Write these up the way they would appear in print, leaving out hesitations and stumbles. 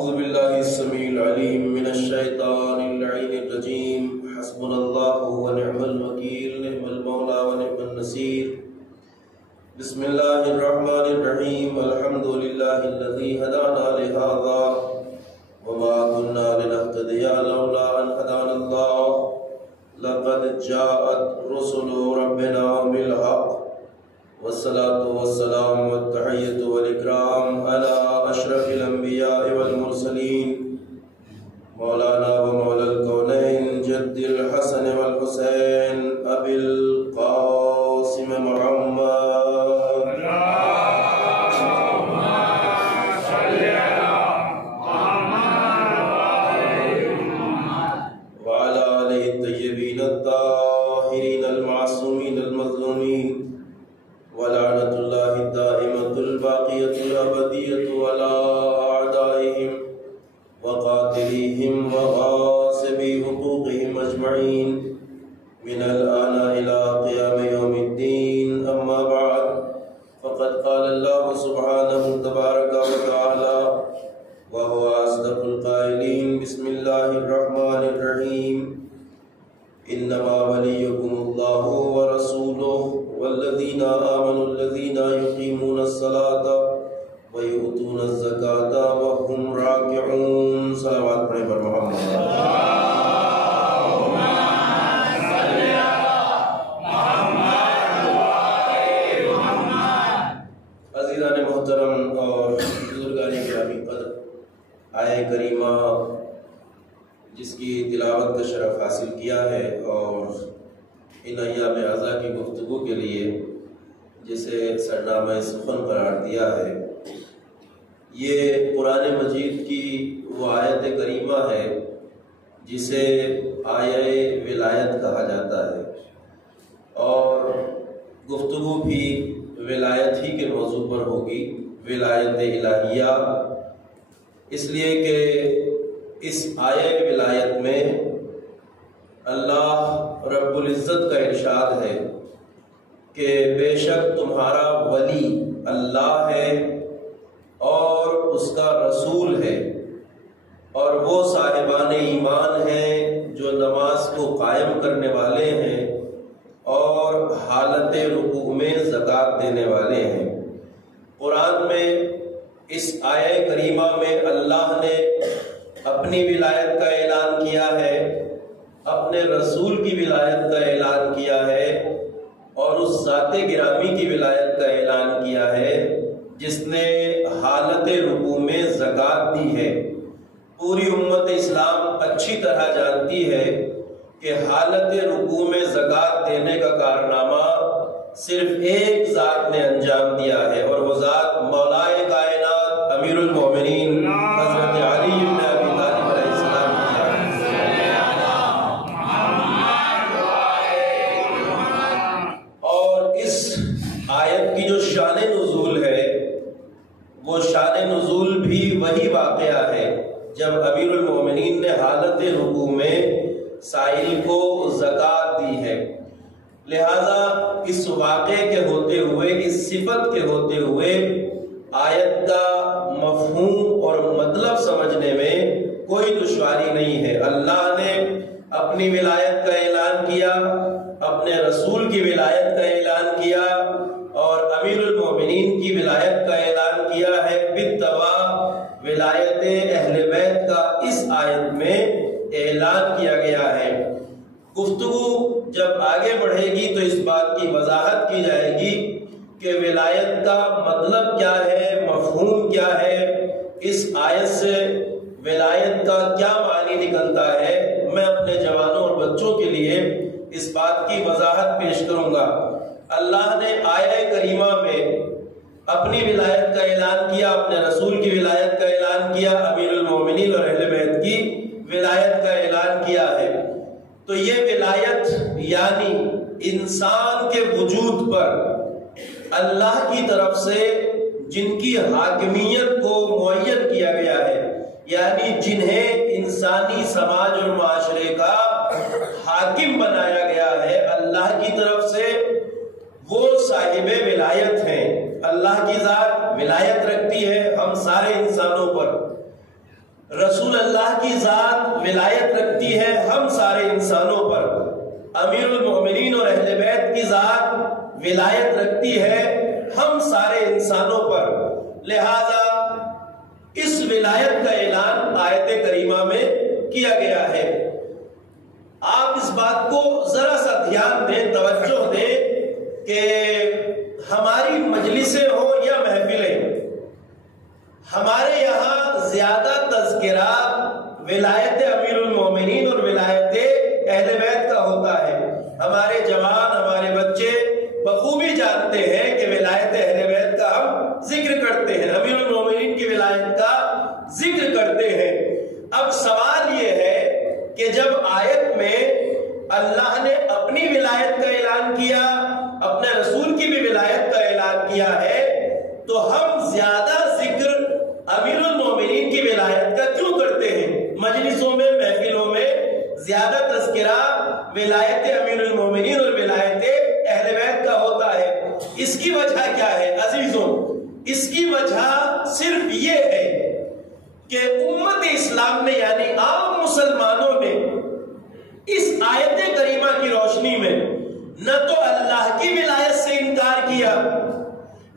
أعوذ بالله السميع العليم من الشيطان اللعين الرجيم. حسبنا الله ونعم الوكيل، نعم المولى ونعم النصير. بسم الله الرحمن الرحيم. الحمد لله الذي هدانا لهذا وما كنا لنهتدي لولا أن هدانا الله. لقد جاءت رسل ربنا بالحق، والصلاة والسلام والتحية والإكرام على أشرف الأنبياء والمرسلين مولانا ومولى الكونين جد الحسن والحسين أبي القاسم محمد. اللهم صل على محمد وعلى آله الطيبين الطاهرين المعصومين المظلومين، ولعنة الله الدائمة الباقية الأبدية على أعدائهم وقاتليهم وغاصبي حقوقهم أجمعين من الآن إلى قيام يوم الدين. أما بعد، فقد قال الله سبحانه تبارك وتعالى وهو أصدق القائلين: بسم الله الرحمن الرحيم. إنما وليكم الله ورسوله والذين آمنوا الذين يقيمون الصلاة ويؤتون الزكاة وهم راكعون. صلوات پڑھیں پر محمد. اللهم صل على محمد وآل محمد. عزیزان محترم اور بزرگان گرامی قدر، آیہ کریمہ جس کی تلاوت کا شرف حاصل کیا ہے اور ان ایام اعزا کی گفتگو کے لیے جسے سرنامہ سخن قرار دیا ہے، یہ قرآن مجید کی وہ آیت کریمہ ہے جسے آیہ ولایت کہا جاتا ہے، اور گفتگو بھی ولایت ہی کے موضوع پر ہوگی، ولایت الہیہ، اس لیے کہ اس آیہ ولایت میں اللہ رب العزت کا ارشاد ہے کہ بے شک تمہارا ولی اللہ ہے اور اس کا رسول ہے، اور وہ صاحبان ایمان ہیں جو نماز کو قائم کرنے والے ہیں اور حالت رکوع میں زکوٰۃ دینے والے ہیں۔ قرآن میں اس آیہ کریمہ میں اللہ نے اپنی ولایت کا اعلان کیا ہے، اپنے رسول کی ولایت کا اعلان کیا ہے، اور اس ذات گرامی کی ولایت کا اعلان کیا ہے جس نے حالت رکوع میں زکوٰۃ دی ہے۔ پوری امت اسلام اچھی طرح جانتی ہے کہ حالت رکوع میں زکوٰۃ دینے کا کارنامہ صرف ایک ذات نے انجام دیا ہے، اور وہ ذات مولائے کائنات امیر المومنین حضرت علی بن ابی طالب علیہ السلام کی ہے۔ اور اس آیت کی جو شان نزول ہے، وہ شان نزول بھی وہی واقعہ ہے جب امیر المومنین نے حالت رکوع میں سائل کو زکوٰۃ دی ہے۔ لہذا اس واقعے کے ہوتے ہوئے، اس صفت کے ہوتے ہوئے آیت کا مفہوم اور مطلب سمجھنے میں کوئی دشواری نہیں ہے۔ اللہ نے اپنی ولایت کا اعلان کیا، اپنے رسول کی ولایت کا اعلان کیا، اور امیر المومنین کی ولایت کا اعلان کیا ہے۔ بالتوا ولایت اہل بیت کا اس آیت میں اعلان کیا گیا ہے۔ گفتگو جب آگے بڑھے گی تو اس بات کی وضاحت کی جائے گی کہ ولایت کا مطلب کیا ہے، مفہوم کیا ہے، اس آیت سے ولایت کا کیا معنی نکلتا ہے۔ میں اپنے جوانوں اور بچوں کے لیے اس بات کی وضاحت پیش کروں گا۔ اللہ نے آیہ کریمہ میں اپنی ولایت کا اعلان کیا، اپنے رسول کی ولایت کا اعلان کیا، امیر المومنین اور اہل بیت کی ولایت کا اعلان کیا ہے۔ تو یہ ولایت یعنی انسان کے وجود پر اللہ کی طرف سے جن کی حاکمیت کو معین کیا گیا ہے، یعنی جنہیں انسانی سماج اور معاشرے کا حاکم بنایا گیا ہے اللہ کی طرف سے، وہ صاحب ولایت ہیں۔ اللہ کی ذات ولایت رکھتی ہے ہم سارے انسانوں پر، رسول اللہ کی ذات ولایت رکھتی ہے ہم سارے انسانوں پر، امیر المومنین اور اہل بیت کی ذات ولایت رکھتی ہے ہم سارے انسانوں پر، لہذا اس ولایت کا اعلان آیت کریمہ میں کیا گیا ہے۔ آپ اس بات کو ذرا سا دھیان دیں، توجہ دیں کہ ہماری مجلسیں ہوں یا محفلیں، ہمارے یہاں زیادہ تذکرہ ولایت امیر المومنین اور ولایت اہل بیت کا ہوتا ہے۔ ہمارے جوان، ہمارے بچے بخوبی جانتے ہیں کہ ولایت اہل بیت کا ہم ذکر کرتے ہیں، امیر المومنین کی ولایت کا ذکر کرتے ہیں۔ اب سوال یہ ہے کہ جب آیت میں اللہ نے اپنی ولایت کا اعلان کیا، اپنے رسول کی بھی ولایت کا اعلان کیا ہے، تو ہم زیادہ ذکر امیر المومنین کی ولایت کا کیوں کرتے ہیں؟ مجلسوں میں، محفلوں میں زیادہ تذکرہ ولایت امیر المومنین اور ولایت اہل بیت کا ہوتا ہے۔ اس کی وجہ کیا ہے عزیزوں؟ اس کی وجہ صرف یہ ہے کہ امت اسلام نے یعنی عام مسلمانوں نے اس آیت کریمہ کی روشنی میں نہ تو اللہ کی ولایت سے انکار کیا،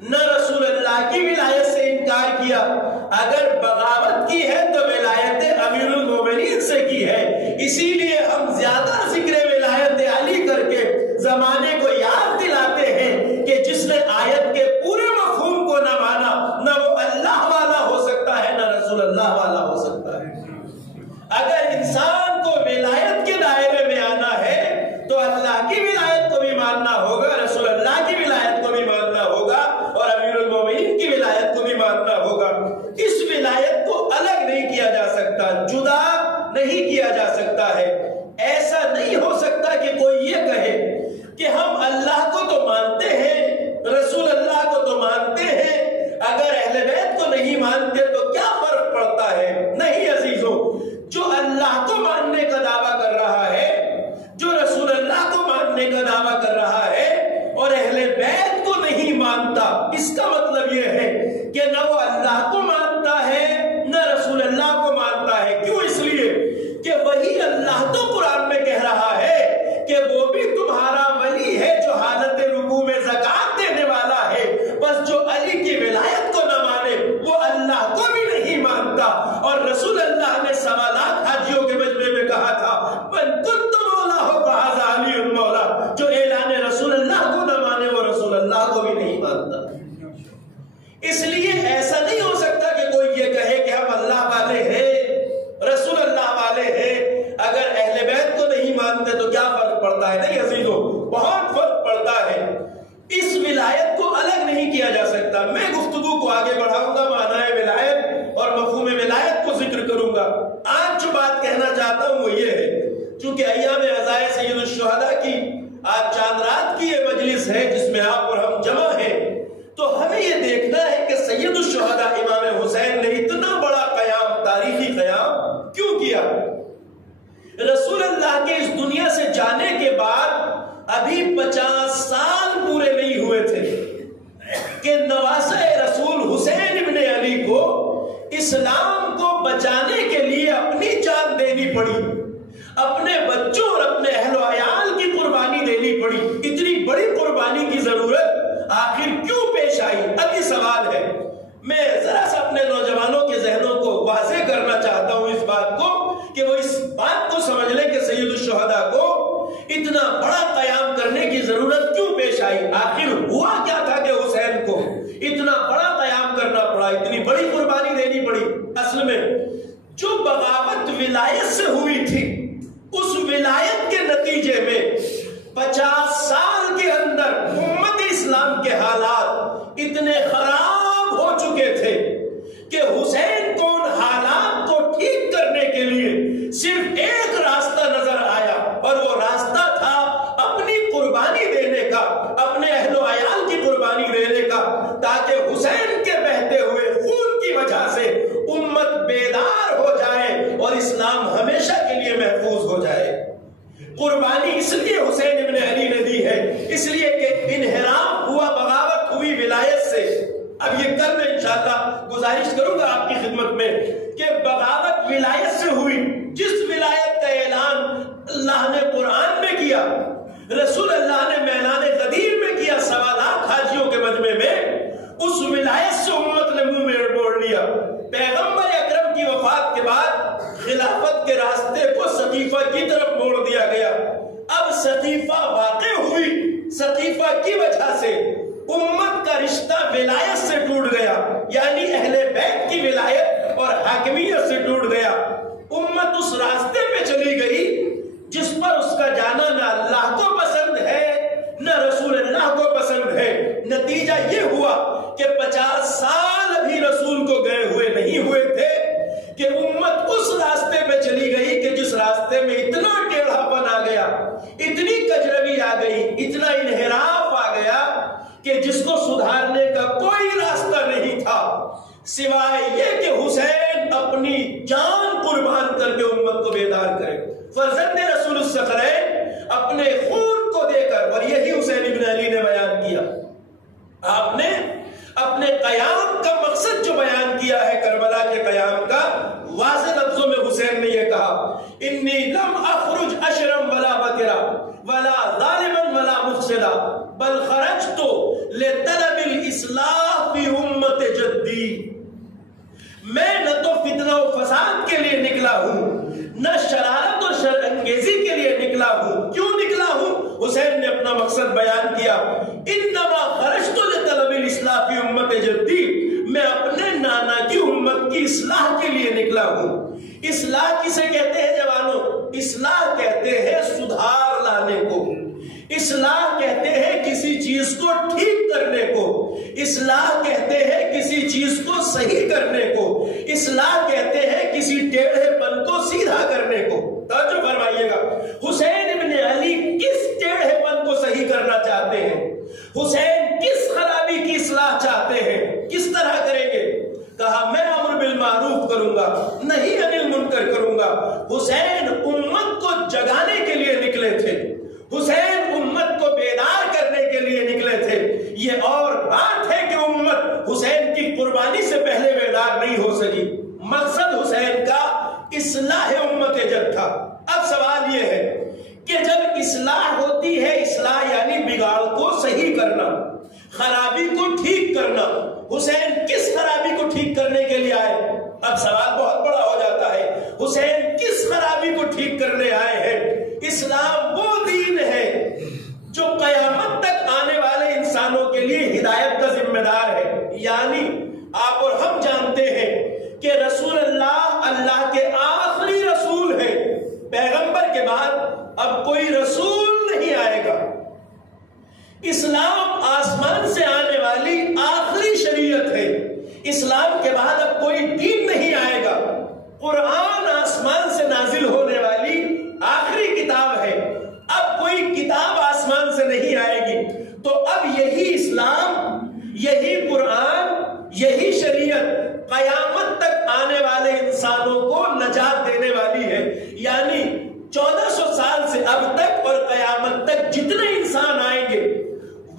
نہ رسول اللہ کی ولایت سے انکار کیا، اگر بغاوت کی ہے تو ولایت امیر المومنین سے کی ہے۔ اسی لیے ہم زیادہ ذکر ولایت علی کر کے زمانے کو یاد دلاتے ہیں کہ جس نے آیت کے پورے مفہوم کو نہ مانا، نہ وہ اللہ والا ہو سکتا ہے نہ رسول اللہ والا ہو سکتا ہے۔ اگر انسان کو ولایت کے دائرے میں آنا ہے تو اللہ کی ولایت کو بھی ماننا ہوگا، رسول اللہ کی ولایت کو بھی ماننا ہوگا اور امیر المومنین کی ولایت کو بھی ماننا ہوگا۔ اس ولایت کو الگ نہیں کیا جا سکتا، جدا نہیں کیا جا سکتا ہے۔ ایسا نہیں ہو سکتا کہ کوئی یہ کہے کہ ہم اللہ کو تو مانتے ہیں، رسول اللہ کو تو مانتے ہیں، اگر اہل بیت کو نہیں مانتے تو کیا فرق پڑتا ہے؟ نہیں عزیزوں، جو اللہ کو ماننے کا دعویٰ کر رہا ہے، جو رسول اللہ کو ماننے کا دعویٰ کر رہا ہے اور اہل بیت کو نہیں مانتا، اس کا مطلب یہ ہے کہ نہ وہ اللہ کو مانتا ہے نہ رسول اللہ کو مانتا ہے۔ کیوں؟ اس لیے کہ وہی اللہ تو قرآن میں کہہ رہا ہے کہ وہ بھی تمہارا ولی ہے جو حالت رکوع میں زکات دینے والا ہے، بس جو علی کی ولایت کو نہ مانے وہ اللہ کو بھی نہیں مانتا۔ اور رسول اللہ نے 1.25 لاکھ حاجیوں کے مجمع میں کہا تھا من کنت مولا ہو فہذا علی المولا، جو اعلان رسول اللہ کو نہ مانے وہ رسول اللہ کو بھی نہیں مانتا۔ اس لیے ایسا نہیں ہو سکتا کہ کوئی یہ کہے کہ ہم اللہ والے ہیں، رسول اللہ والے ہیں، اگر اہل بیت کو نہیں مانتے تو کیا فرق پڑتا ہے؟ نہیں عزیزوں، بہت فرق پڑتا ہے۔ اس ولایت کو الگ نہیں کیا جا سکتا۔ میں گفتگو کو آگے بڑھاؤں گا، معنی ولایت اور مفہوم ولایت کو ذکر کروں گا۔ آج جو بات کہنا چاہتا ہوں وہ یہ ہے، چونکہ ایام عزائے سید الشہداء کی آج چاند رات کی یہ مجلس ہے جس میں آپ اور ہم جمع ہیں، تو ہمیں یہ دیکھنا ہے کہ سید الشہداء امام حسین نے اتنا بڑا قیام، تاریخی قیام کیوں کیا؟ رسول اللہ کے اس دنیا سے جانے کے بعد ابھی 50 سال پورے نہیں ہوئے تھے کہ نواسہ رسول حسین ابن علی کو اسلام کو بچانے کے لیے اپنی جان دینی پڑی، اپنے بچوں اور اپنے اہل و عیال کی قربانی دینی پڑی۔ اتنی بڑی قربانی کی ضرورت آخر کیوں پیش آئی؟ اب یہ سوال ہے۔ میں ذرا سا اپنے نوجوانوں کے ذہنوں کو واضح کرنا چاہتا ہوں اس بات کو، کہ وہ اس بات کو سمجھ لیں کہ سید الشہداء کو اتنا بڑا قیام کرنے کی ضرورت کیوں پیش آئی؟ آخر ہوا کیا تھا کہ حسین کو اتنا بڑا قیام کرنا پڑا، اتنی بڑی قربانی دینی پڑی؟ اصل میں جو بغاوت ولایت سے ہوئی تھی، اس ولایت کے نتیجے میں 50 سال کے اندر امت اسلام کے حالات اتنے خراب ہو چکے تھے کہ حسین کو ان حالات کو ٹھیک کرنے کے لیے صرف ایک راستہ نظر آیا، اور وہ راستہ تھا اپنی قربانی دینے کا، اپنے اہل و عیال کی قربانی دینے کا، تاکہ حسین کے بہتے ہوئے خون کی وجہ سے امت بیدار ہو جائے اور اسلام ہمیشہ کے لیے محفوظ ہو جائے۔ قربانی اس لیے حسین ابن علی نے دی ہے، اس لیے کہ انحراف ہوا، بغاوت ہوئی ولایت سے۔ اب یہ کل میں انشاءاللہ گزارش کروں گا آپ کی خدمت میں کہ بغاوت ولایت سے ہوئی، جس ولایت کا اعلان اللہ نے قرآن میں کیا، رسول اللہ نے میدان غدیر میں کیا 1.25 لاکھ حاجیوں کے مجمع میں، اس ولایت سے امت نے منہ میں موڑ لیا۔ پیغمبر اکرم کی وفات کے بعد خلافت کے راستے کو سقیفہ کی طرف موڑ دیا گیا۔ اب سقیفہ واقع ہوئی، سقیفہ کی وجہ سے امت کا رشتہ ولایت سے ٹوٹ گیا، یعنی اہل بیت کی ولایت اور حاکمیت سے ٹوٹ گیا۔ امت اس راستے پہ چلی گئی جس پر اس کا جانا نہ اللہ کو پسند ہے نہ رسول اللہ کو پسند ہے۔ نتیجہ یہ ہوا کہ 50 سال ابھی رسول کو گئے ہوئے نہیں ہوئے تھے کہ امت اس راستے پہ چلی گئی کہ جس راستے میں اتنا ٹیڑھا پن آ گیا، اتنی کجروی آ گئی، اتنا انحراف آ گیا کہ جس کو سدھارنے کا کوئی راستہ نہیں تھا سوائے یہ کہ حسین اپنی جان قربان کر کے امت کو بیدار کرے، فرزند رسول الثقلین اپنے خون کو دے کر۔ اور یہی حسین ابن علی نے بیان کیا، آپ نے اپنے قیام کا مقصد جو بیان کیا ہے کربلا کے قیام کا، واضح لفظوں میں حسین نے یہ کہا، انی لم اخرج اشرم ولا بکرا ولا ظالما ولا مفسدا بل خرجت لطلب الاصلاح فی امت جدی۔ میں نہ تو فتنہ و فساد کے لیے نکلا ہوں، نہ شرارت و شر انگیزی کے لیے نکلا ہوں۔ کیوں نکلا ہوں؟ حسین نے اپنا مقصد بیان کیا، انما خرجت لطلب الاصلاح فی امت جدی، میں اپنے نانا کی امت کی اصلاح کے لیے نکلا ہوں۔ اصلاح کسے کہتے ہیں جوانوں؟ اصلاح کہتے ہیں سدھار لانے کو، اصلاح کہتے ہیں کسی چیز کو ٹھیک کرنے کو، اصلاح کہتے ہیں کسی چیز کو صحیح کرنے کو، اصلاح کہتے ہیں کسی ٹیڑھے پن کو سیدھا کرنے کو۔ توجہ فرمائیے گا، حسین ابن علی کس ٹیڑھے پن کو صحیح کرنا چاہتے ہیں؟ حسین کس خرابی کی اصلاح چاہتے ہیں؟ کس طرح کریں گے؟ کہا میں امر بالمعروف کروں گا، نہیں انل منکر کروں گا۔ حسین امت کو جگانے کے لیے نکلے تھے، حسین امت کو بیدار کرنے کے لیے نکلے تھے۔ یہ اور بات ہے کہ امت حسین کی قربانی سے پہلے بیدار نہیں ہو سکی۔ مقصد حسین کا اصلاح امت جد تھا۔ اب سوال یہ ہے کہ جب اصلاح ہوتی ہے، اصلاح یعنی بگاڑ کو صحیح کرنا، خرابی کو ٹھیک کرنا، حسین کس خرابی کو ٹھیک کرنے کے لیے آئے؟ اب سوال بہت بڑا ہو جاتا ہے، حسین کس خرابی کو ٹھیک کرنے آئے ہیں؟ اسلام وہ دین ہے جو قیامت تک آنے والے انسانوں کے لیے ہدایت کا ذمہ دار ہے۔ یعنی آپ اور ہم جانتے ہیں کہ رسول اللہ اللہ کے آخری رسول ہیں، پیغمبر کے بعد اب کوئی رسول نہیں آئے گا۔ اسلام آسمان سے آنے والی آخری شریعت ہے، اسلام کے بعد اب کوئی دین نہیں آئے گا۔ قرآن آسمان سے نازل ہونے والی آخری کتاب ہے، اب کوئی کتاب آسمان سے نہیں آئے گی۔ تو اب یہی اسلام، یہی قرآن، یہی شریعت قیامت تک آنے والے انسانوں کو نجات دینے والی ہے۔ یعنی 1400 سال سے اب تک اور قیامت تک جتنے انسان آئیں گے،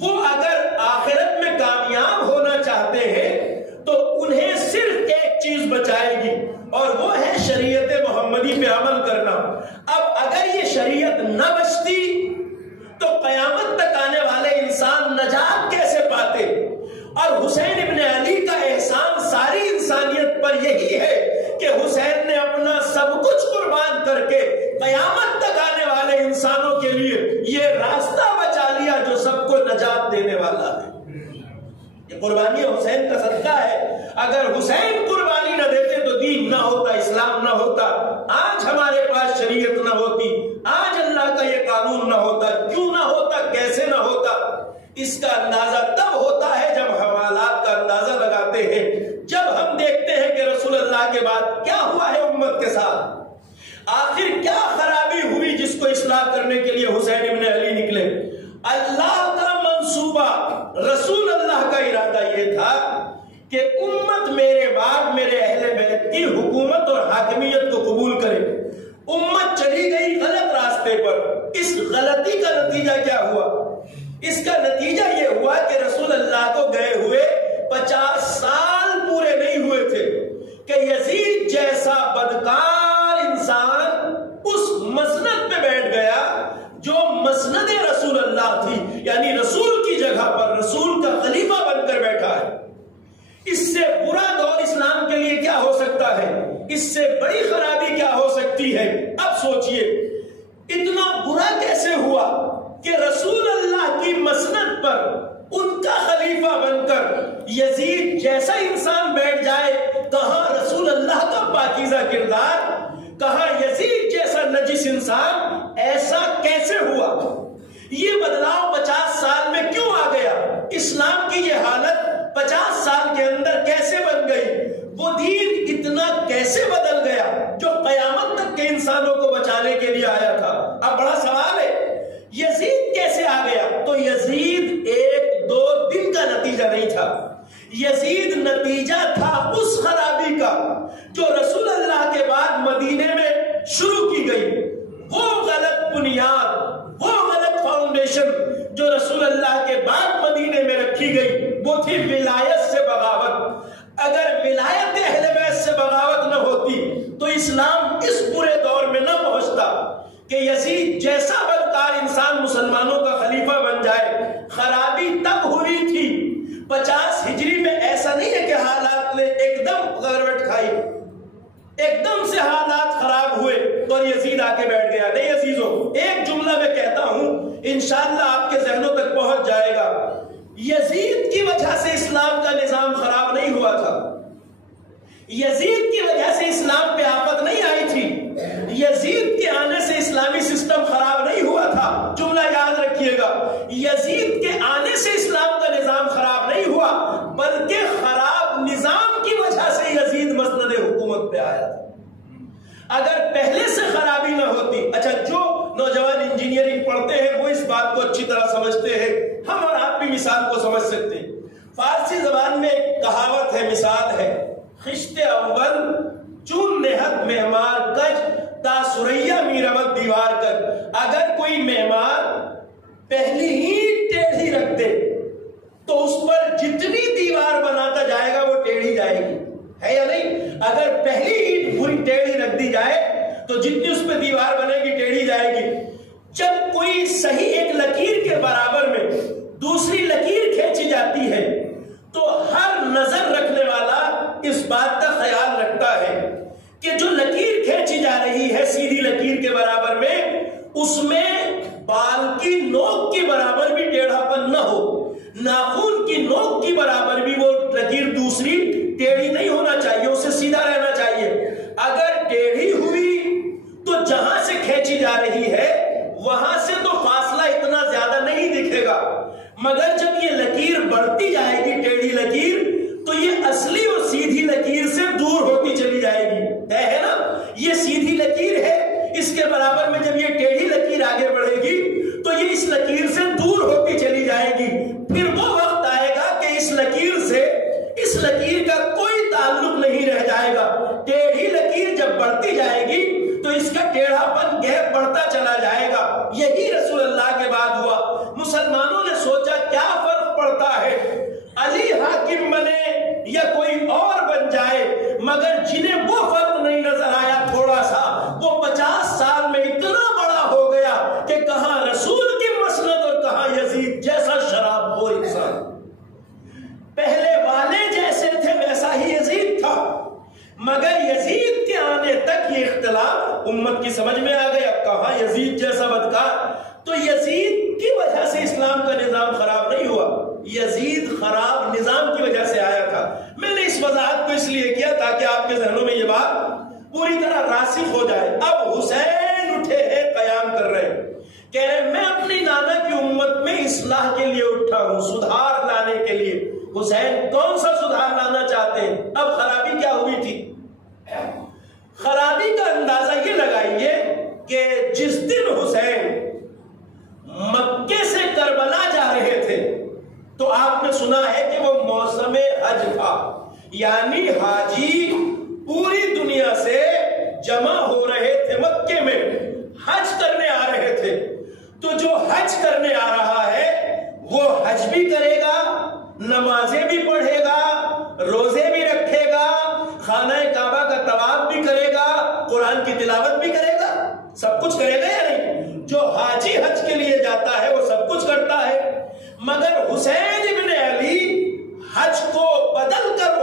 وہ اگر آخرت میں کامیاب ہونا چاہتے ہیں تو انہیں صرف ایک چیز بچائے گی، اور وہ ہے شریعت محمدی پہ عمل کرنا۔ اب اگر یہ شریعت نہ بچتی تو قیامت تک آنے والے انسان نجات کیسے پاتے؟ اور حسین ابن علی کا احسان ساری انسانیت پر یہی ہے کہ حسین نے اپنا سب کچھ قربان کر کے قیامت تک آنے والے انسانوں کے لیے یہ راستہ بچا لیا جو سب کو نجات دینے والا ہے۔ یہ قربانی حسین کا صدقہ ہے۔ اگر حسین قربانی نہ دیتے تو دین نہ ہوتا، اسلام نہ ہوتا، آج ہمارے پاس شریعت نہ ہوتی، آج اللہ کا یہ قانون نہ ہوتا۔ کیوں نہ ہوتا؟ کیسے نہ ہوتا؟ اس کا اندازہ تب ہوتا ہے جب ہم حالات کا اندازہ لگاتے ہیں، جب ہم دیکھتے ہیں کہ رسول اللہ کے بعد کیا ہوا ہے امت کے ساتھ، آخر کیا خرابی ہوئی جس کو اصلاح کرنے کے لیے حسین ابن علی نکلے۔ اللہ کا منصوبہ، رسول اللہ کا ارادہ یہ تھا کہ امت میرے بعد میرے اہل بیت کی حکومت اور حاکمیت کو قبول کرے۔ امت چلی گئی غلط راستے پر۔ اس غلطی کا نتیجہ کیا ہوا؟ اس کا نتیجہ یہ ہوا کہ رسول اللہ کو گئے ہوئے 50 اس سے برا دور اسلام کے لیے کیا ہو سکتا ہے؟ اس سے بڑی خرابی کیا ہو سکتی ہے؟ اب سوچئے اتنا برا کیسے ہوا کہ رسول اللہ کی مسند پر ان کا خلیفہ بن کر یزید جیسا انسان بیٹھ جائے؟ کہاں رسول اللہ کا پاکیزہ کردار، کہاں یزید جیسا نجس انسان؟ ایسا کیسے ہوا؟ یہ بدلاؤ 50 سال میں کیوں آ گیا؟ اسلام کی یہ حالت 50 سال کے اندر کیسے بن گئی؟ وہ دین اتنا کیسے بدل گیا جو قیامت تک کے انسانوں کو بچانے کے لیے آیا تھا؟ اب بڑا سوال ہے، یزید کیسے آ گیا؟ تو یزید 1-2 دن کا نتیجہ نہیں تھا، یزید نتیجہ تھا اس خرابی کا جو رسول اللہ کے بعد مدینے میں شروع کی گئی۔ وہ غلط بنیاد، وہ غلط فاؤنڈیشن جو رسول اللہ کے بعد مدینے میں رکھی گئی، وہ تھی ولایت سے بغاوت۔ اگر ولایت اہل بیت سے بغاوت نہ ہوتی تو اسلام اس برے دور میں نہ پہنچتا کہ یزید جیسا بدکار انسان مسلمانوں کا خلیفہ بن جائے۔ خرابی تب ہوئی تھی 50 ہجری میں، ایسا نہیں ہے کہ حالات نے ایک دم کروٹ کھائی، ایک دم سے حالات خراب ہوئے اور یزید آ کے بیٹھ گیا۔ نہیں عزیزوں، ایک جملہ میں کہتا ہوں، انشاءاللہ آپ کے ذہنوں تک پہنچ جائے گا۔ یزید کی وجہ سے اسلام کا نظام خراب نہیں ہوا تھا، یزید کی وجہ سے اسلام پہ آفت نہیں آئی تھی، یزید کے آنے سے اسلامی سسٹم خراب نہیں ہوا تھا۔ جملہ یاد رکھیے گا، یزید کے آنے سے اسلام کا نظام خراب نہیں ہوا، بلکہ خراب نظام کی وجہ سے یزید مسند حکومت پہ آیا تھا۔ اگر پہلے سے خرابی نہ ہوتی، اچھا جو نوجوان انجینئرنگ پڑھتے ہیں وہ اس بات کو اچھی طرح سمجھتے ہیں، ہم اور آپ بھی مثال کو سمجھ سکتے ہیں۔ فارسی زبان میں ایک کہاوت ہے، مثال ہے، خشت اول چون نہت معمار کج تا سریا میرمت دیوار کج۔ اگر کوئی معمار پہلی اینٹ ٹیڑھی رکھ دے تو اس پر جتنی دیوار بناتا جائے گا وہ ٹیڑھی جائے گی، ہے یا نہیں؟ اگر پہلی اینٹ پوری ٹیڑھی رکھ دی جائے تو جتنی اس پہ دیوار بنے گی ٹیڑھی جائے گی۔ جب کوئی صحیح ایک لکیر کے برابر میں دوسری لکیر کھینچی جاتی ہے تو ہر نظر رکھنے والا اس بات کا خیال رکھتا ہے کہ جو لکیر کھینچی جا رہی ہے سیدھی لکیر کے برابر میں، اس میں بال کی نوک کی برابر بھی ٹیڑھا پن نہ ہو، ناخن کی نوک کی برابر بھی وہ لکیر دوسری ٹیڑھی نہیں ہونا چاہیے، اسے سیدھا رہنا چاہیے۔ اگر ٹیڑھی ہوئی تو جہاں سے کھینچی جا رہی ہے وہاں سے تو فاصلہ اتنا زیادہ نہیں دکھے گا، مگر جب یہ لکیر بڑھتی جائے گی ٹیڑھی لکیر تو یہ اصلی اور سیدھی لکیر سے دور ہوتی چلی جائے گی، طے ہے نا؟ یہ سیدھی لکیر ہے، اس کے برابر میں جب یہ ٹیڑھی لکیر آگے بڑھے گی تو یہ اس لکیر سے دور ہوتی چلی جائے گی۔ پھر وہ وقت آئے گا کہ اس لکیر سے اس لکیر کا کوئی تعلق نہیں رہ جائے گا۔ ٹیڑھی لکیر جب بڑھتی جائے گی تو اس کا ٹیڑھا پن گیپ بڑھتا چلا جائے گا۔ یہی رسول اللہ کے بعد ہوا۔ مسلمانوں نے سوچا کیا فرق پڑتا ہے، علی حاکم بنے یا کوئی اور بن جائے، مگر جنہیں وہ فرق نہیں نظر آیا تھوڑا سا، وہ 50 سال میں اتنا بڑا ہو گیا کہ کہاں رسول کی مسند اور کہاں یزید جیسا شراب خور انسان۔ پہلے والے جیسے تھے ویسا ہی یزید تھا، مگر یزید کے آنے تک یہ اختلاف امت کی سمجھ میں آ گیا، کہاں یزید جیسا بدکار۔ تو یزید کی وجہ سے اسلام کا نظام خراب نہیں ہوا، یزید خراب نظام کی وجہ سے آیا تھا۔ میں نے اس وضاحت کو اس لیے کیا تاکہ آپ کے ذہنوں میں یہ بات پوری طرح راسخ ہو جائے۔ اب حسین اٹھے ہیں، قیام کر رہے ہیں، کہہ رہے ہیں میں اپنی نانا کی امت میں اصلاح کے لیے اٹھا ہوں، سدھار لانے کے لیے۔ حسین کون سا سدھار لانا چاہتے ہیں؟ اب خرابی کیا ہوئی تھی؟ خرابی کا اندازہ یہ لگائیے کہ جس دن حسین مکے سے کربلا جا رہے تھے تو آپ نے سنا ہے کہ وہ موسم حج تھا، یعنی حاجی پوری دنیا سے جمع ہو رہے تھے، مکے میں حج کرنے آ رہے تھے۔ تو جو حج کرنے آ رہا ہے وہ حج بھی کرے گا، نمازیں بھی پڑھے گا، روزے بھی رکھے گا، خانہ کعبہ کا طواف بھی کرے گا، قرآن کی تلاوت بھی کرے گا، سب کچھ کرے گا یا نہیں؟ جو حاجی حج کے لیے جاتا ہے وہ سب کچھ کرتا ہے، مگر حسین ابن علی حج کو بدل کر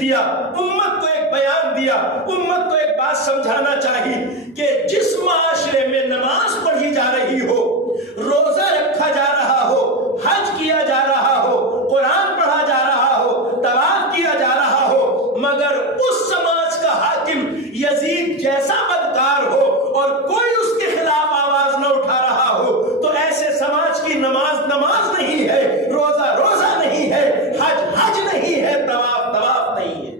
دیا، امت کو ایک بیان دیا، امت کو ایک بات سمجھانا چاہیے کہ جس معاشرے میں نماز پڑھی جا رہی ہو، روزہ رکھا جا رہا ہو، حج کیا جا رہا ہو، قرآن پڑھا جا رہا ہو، طواف کیا جا رہا ہو، مگر اس سماج کا حاکم یزید جیسا بدکار ہو اور کوئی اس کے خلاف آواز نہ اٹھا رہا ہو، تو ایسے سماج کی نماز نماز نہیں ہے، روزہ روزہ نہیں ہے، حج حج نہیں ہے، طواف طواف نہیں ہے۔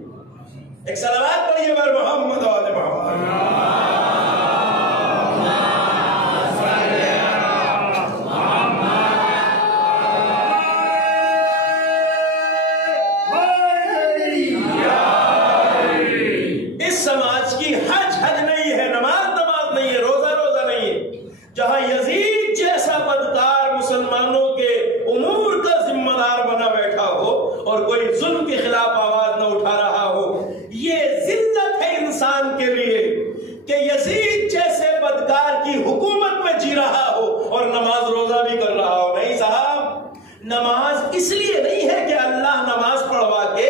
ایک صلوات پڑھیے بر محمد و آل محمد۔ جہاں یزید جیسا بدکار مسلمانوں کے امور کا ذمہ دار بنا بیٹھا ہو اور کوئی ظلم کے خلاف آواز نہ اٹھا رہا ہو، یہ ذلت ہے انسان کے لیے کہ یزید جیسے بدکار کی حکومت میں جی رہا ہو اور نماز روزہ بھی کر رہا ہو۔ نہیں صاحب، نماز اس لیے نہیں ہے کہ اللہ نماز پڑھوا کے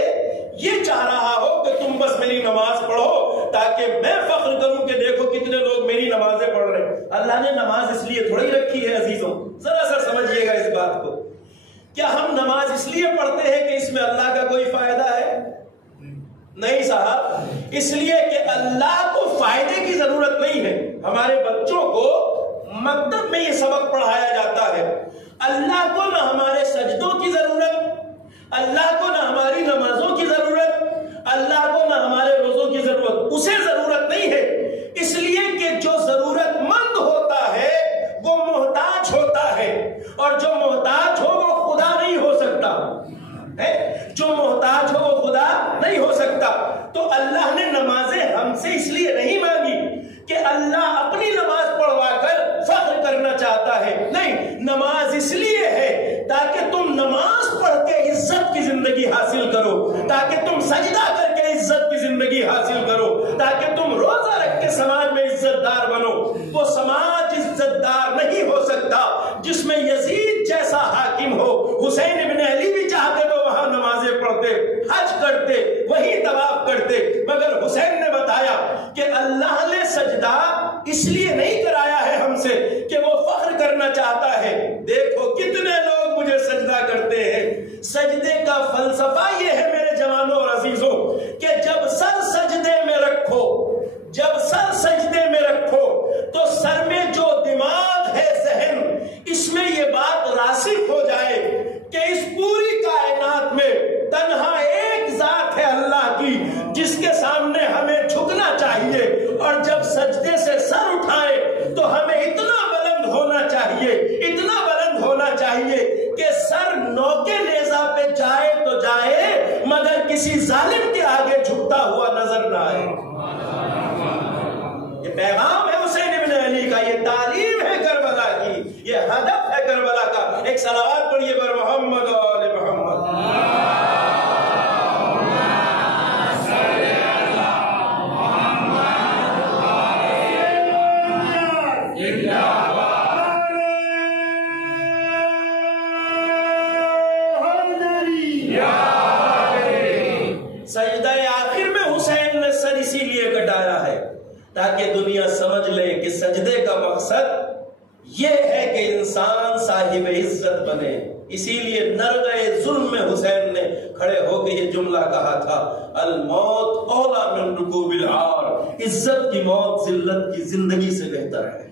یہ چاہ رہا ہو کہ تم بس میری نماز پڑھو تاکہ میں فخر کروں کہ دیکھو کتنے لوگ میری نمازیں پڑھ رہے ہیں۔ اللہ نے نماز اس لیے تھوڑی رکھی ہے عزیزوں، ذرا سا سمجھیے گا اس بات کو۔ کیا ہم نماز اس لیے پڑھتے ہیں کہ اس میں اللہ کا کوئی فائدہ ہے؟ نہیں صاحب، اس لیے کہ اللہ کو فائدے کی ضرورت نہیں ہے۔ ہمارے بچوں کو مکتب میں یہ سبق پڑھایا جاتا ہے، اللہ کو نہ ہمارے سجدوں کی ضرورت، اللہ کو نہ ہماری نمازوں کی ضرورت، اللہ کو نہ ہمارے روزوں کی ضرورت، اسے ضرورت نہیں ہے، اس لیے کہ جو ضرورت مند ہوتا ہے وہ محتاج ہوتا ہے، اور جو محتاج ہو وہ خدا نہیں ہو سکتا ہے، جو محتاج ہو وہ خدا نہیں ہو سکتا۔ تو اللہ نے نمازیں ہم سے اس لیے نہیں مانگی کہ اللہ اپنی نماز پڑھوا کر فخر کرنا چاہتا ہے، نہیں، نماز اس لیے ہے تاکہ تم نماز پڑھ کے عزت کی زندگی حاصل کرو، تاکہ تم سجدہ کر کے عزت کی زندگی حاصل کرو، تاکہ تم روزہ رکھ کے سماج میں عزت دار بنو۔ وہ سماج عزت دار نہیں ہو سکتا جس میں یزید جیسا حاکم ہو۔ حسین ابن علی بھی چاہتے تو وہاں نمازیں پڑھتے، حج کرتے، وہی طواف کرتے، مگر حسین نے بتایا کہ اللہ نے سجدہ اس لیے نہیں کرایا ہے ہم سے کہ وہ فخر کرنا چاہتا ہے، دیکھو کتنے لوگ مجھے سجدہ کرتے ہیں۔ سجدے کا فلسفہ یہ ہے میرے جوانوں اور عزیزوں کہ جب سر سجدے میں رکھو، جب سر سجدے میں رکھو تو سر میں جو دماغ ہے، ذہن، اس میں یہ بات راسخ ہو جائے کہ اس پوری کائنات میں تنہا ایک ذات ہے اللہ کی جس کے سامنے ہمیں جھکنا چاہیے، اور جب سجدے سے سر اٹھائے تو ہمیں اتنا بلند ہونا چاہیے، اتنا بلند ہونا چاہیے کہ سر نوکے نیزہ پہ جائے تو جائے مگر کسی ظالم کے آگے جھکتا ہوا نظر نہ آئے۔ یہ پیغام ہے حسین ابن علی کا، یہ تعلیم ہے کربلا کی، یہ ہدف ہے کربلا کا۔ ایک صلوات پڑھیے بر محمد و آل محمد۔ سجدہ آخر میں حسین نے سر اسی لیے کٹایا ہے تاکہ دنیا سمجھ لے کہ سجدے کا مقصد یہ ہے کہ انسان صاحب عزت بنے۔ اسی لیے نرغہ ظلم میں حسین نے کھڑے ہو کے یہ جملہ کہا تھا، الموت اولا من رکوب العار، عزت کی موت ذلت کی زندگی سے بہتر ہے۔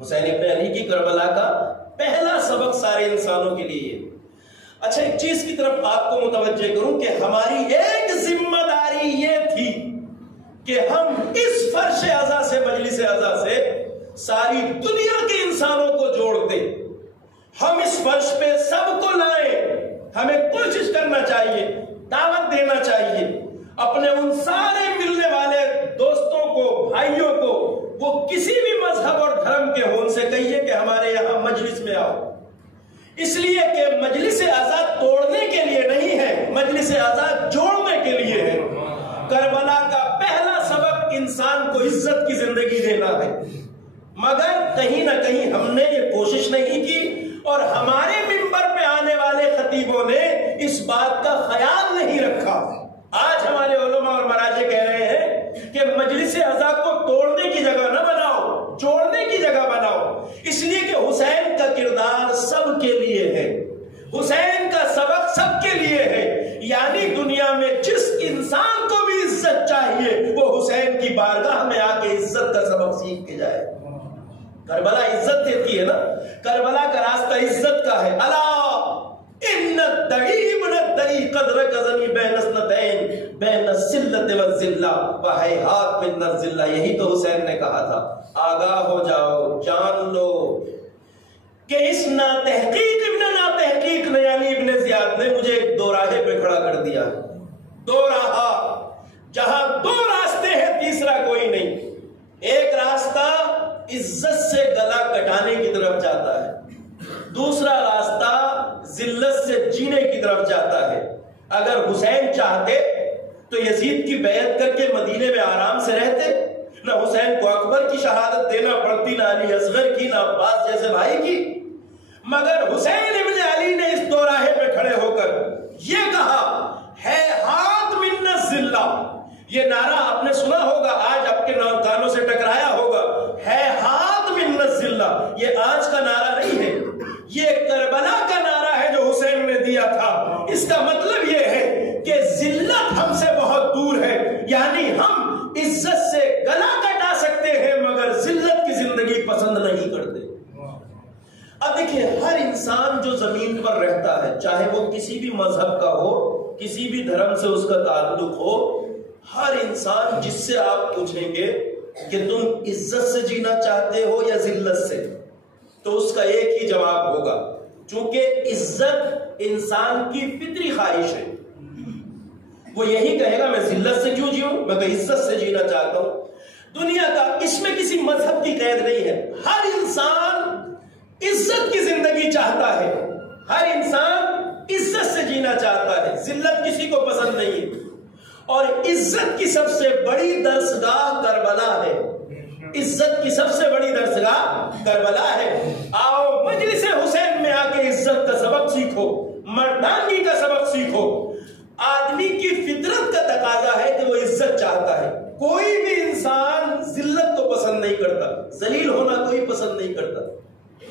حسین ابن علی کی کربلا کا پہلا سبق سارے انسانوں کے لیے۔ اچھا، ایک چیز کی طرف آپ کو متوجہ کروں کہ ہماری ایک ذمہ داری یہ تھی کہ ہم اس فرش عزا سے، مجلس عزا سے ساری دنیا کے انسانوں کو جوڑ دیں، ہم اس فرش پہ سب کو لائیں۔ ہمیں کوشش کرنا چاہیے، دعوت دینا چاہیے اپنے ان سارے ملنے والے دوستوں کو، بھائیوں کو، وہ کسی بھی مذہب اور دھرم کے ہوں، ان سے کہیے کہ ہمارے یہاں مجلس میں آؤ، اس لیے کہ مجلس عزا توڑنے کے لیے نہیں ہے، مجلس عزا جوڑنے کے لیے ہے۔ کربلا کا پہلا سبق انسان کو عزت کی زندگی دینا ہے، مگر کہیں نہ کہیں ہم نے یہ کوشش نہیں کی، اور ہمارے منبر پہ آنے والے خطیبوں نے اس بات کا خیال نہیں رکھا۔ آج ہمارے کے لیے ہے، حسین کا سبق سب کے لیے ہے. یعنی دنیا میں جس انسان کو بھی عزت چاہیے وہ حسین کی بارگاہ میں آ کے عزت کا سبق سیکھ کے جائے. کربلا عزت دیتی ہے نا، کربلا کا راستہ عزت کا ہے. الا ان الدعی من الدعی قد رکزنی بین اثنتین بین الذلۃ والذلہ وہیہات من الذلہ. یہی تو حسین نے کہا تھا. آگاہ ہو جاؤ، جان لو کہ اس ناتحقیق ابن ناتحقیق نے یعنی ابن زیاد نے مجھے ایک دو راہے پہ کھڑا کر دیا. دو راہا، جہاں دو راستے ہیں تیسرا کوئی نہیں. ایک راستہ عزت سے گلا کٹانے کی طرف جاتا ہے، دوسرا راستہ ذلت سے جینے کی طرف جاتا ہے. اگر حسین چاہتے تو یزید کی بیعت کر کے مدینے میں آرام سے رہتے، نہ حسین کو اکبر کی شہادت دینا پڑتی، نہ علی اصغر کی، نہ عباس جیسے بھائی کی. مگر حسین ابن علی نے اس دو راہے پہ کھڑے ہو کر یہ کہا ہے ہاتھ من الذلہ. یہ نعرہ آپ نے سنا ہوگا، آج آپ کے کانوں سے ٹکرایا ہوگا. ہے ہاتھ من الذلہ یہ آج کا نعرہ نہیں ہے، یہ کربلا کا نعرہ ہے جو حسین نے دیا تھا. اس کا مطلب یہ ہے کہ ذلت ہم سے بہت دور ہے. یعنی ہم عزت سے گلا کٹا سکتے ہیں مگر ذلت کی زندگی پسند نہیں کرتے. اب دیکھیں، ہر انسان جو زمین پر رہتا ہے، چاہے وہ کسی بھی مذہب کا ہو، کسی بھی دھرم سے اس کا تعلق ہو، ہر انسان جس سے آپ پوچھیں گے کہ تم عزت سے جینا چاہتے ہو یا ذلت سے، تو اس کا ایک ہی جواب ہوگا. چونکہ عزت انسان کی فطری خواہش ہے، وہ یہی کہے گا میں ذلت سے کیوں جیوں، میں تو عزت سے جینا چاہتا ہوں. دنیا کا اس میں کسی مذہب کی قید نہیں ہے. ہر انسان عزت کی زندگی چاہتا ہے، ہر انسان عزت سے جینا چاہتا ہے، ذلت کسی کو پسند نہیں ہے. اور عزت کی سب سے بڑی درسگاہ کربلا ہے. عزت کی سب سے بڑی درسگاہ کربلا ہے. آؤ مجلس حسین میں آ کے عزت کا سبق سیکھو، مردانگی کا سبق سیکھو. آدمی کی فطرت کا تقاضا ہے کہ وہ عزت چاہتا ہے. کوئی بھی انسان ذلت کو پسند نہیں کرتا، ذلیل ہونا کوئی پسند نہیں کرتا.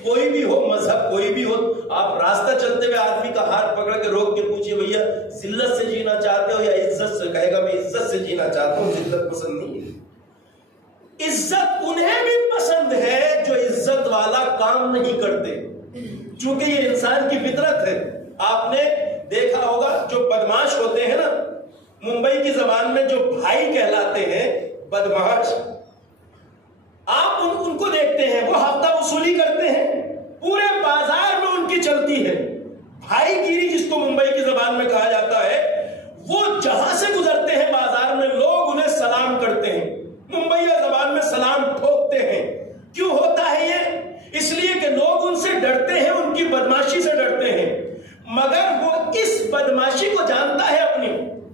کوئی بھی ہو مذہب، کوئی بھی ہو. آپ راستہ چلتے ہوئے آدمی کا ہاتھ پکڑ کے روک کے پوچھئے بھیا ذلت سے جینا چاہتے ہو یا عزت سے، کہے گا میں عزت سے جینا چاہتا ہوں، ذلت پسند نہیں ہے. عزت انہیں بھی پسند ہے جو عزت والا کام نہیں کرتے، چونکہ یہ انسان کی فطرت ہے. آپ نے دیکھا ہوگا جو بدماش ہوتے ہیں نا، ممبئی کی زبان میں جو بھائی کہلاتے ہیں بدماش، آپ ان کو دیکھتے ہیں وہ ہفتہ وصولی کرتے ہیں، پورے بازار میں ان کی چلتی ہے. بھائی گیری جس کو ممبئی کی زبان میں کہا جاتا ہے، وہ جہاں سے گزرتے ہیں بازار میں لوگ انہیں سلام کرتے ہیں. ممبئی زبان میں سلام ٹھوکتے ہیں. کیوں ہوتا ہے یہ؟ اس لیے کہ لوگ ان سے ڈرتے ہیں، ان کی بدماشی سے ڈرتے ہیں. مگر وہ اس بدماشی کو جانتا ہے، اپنی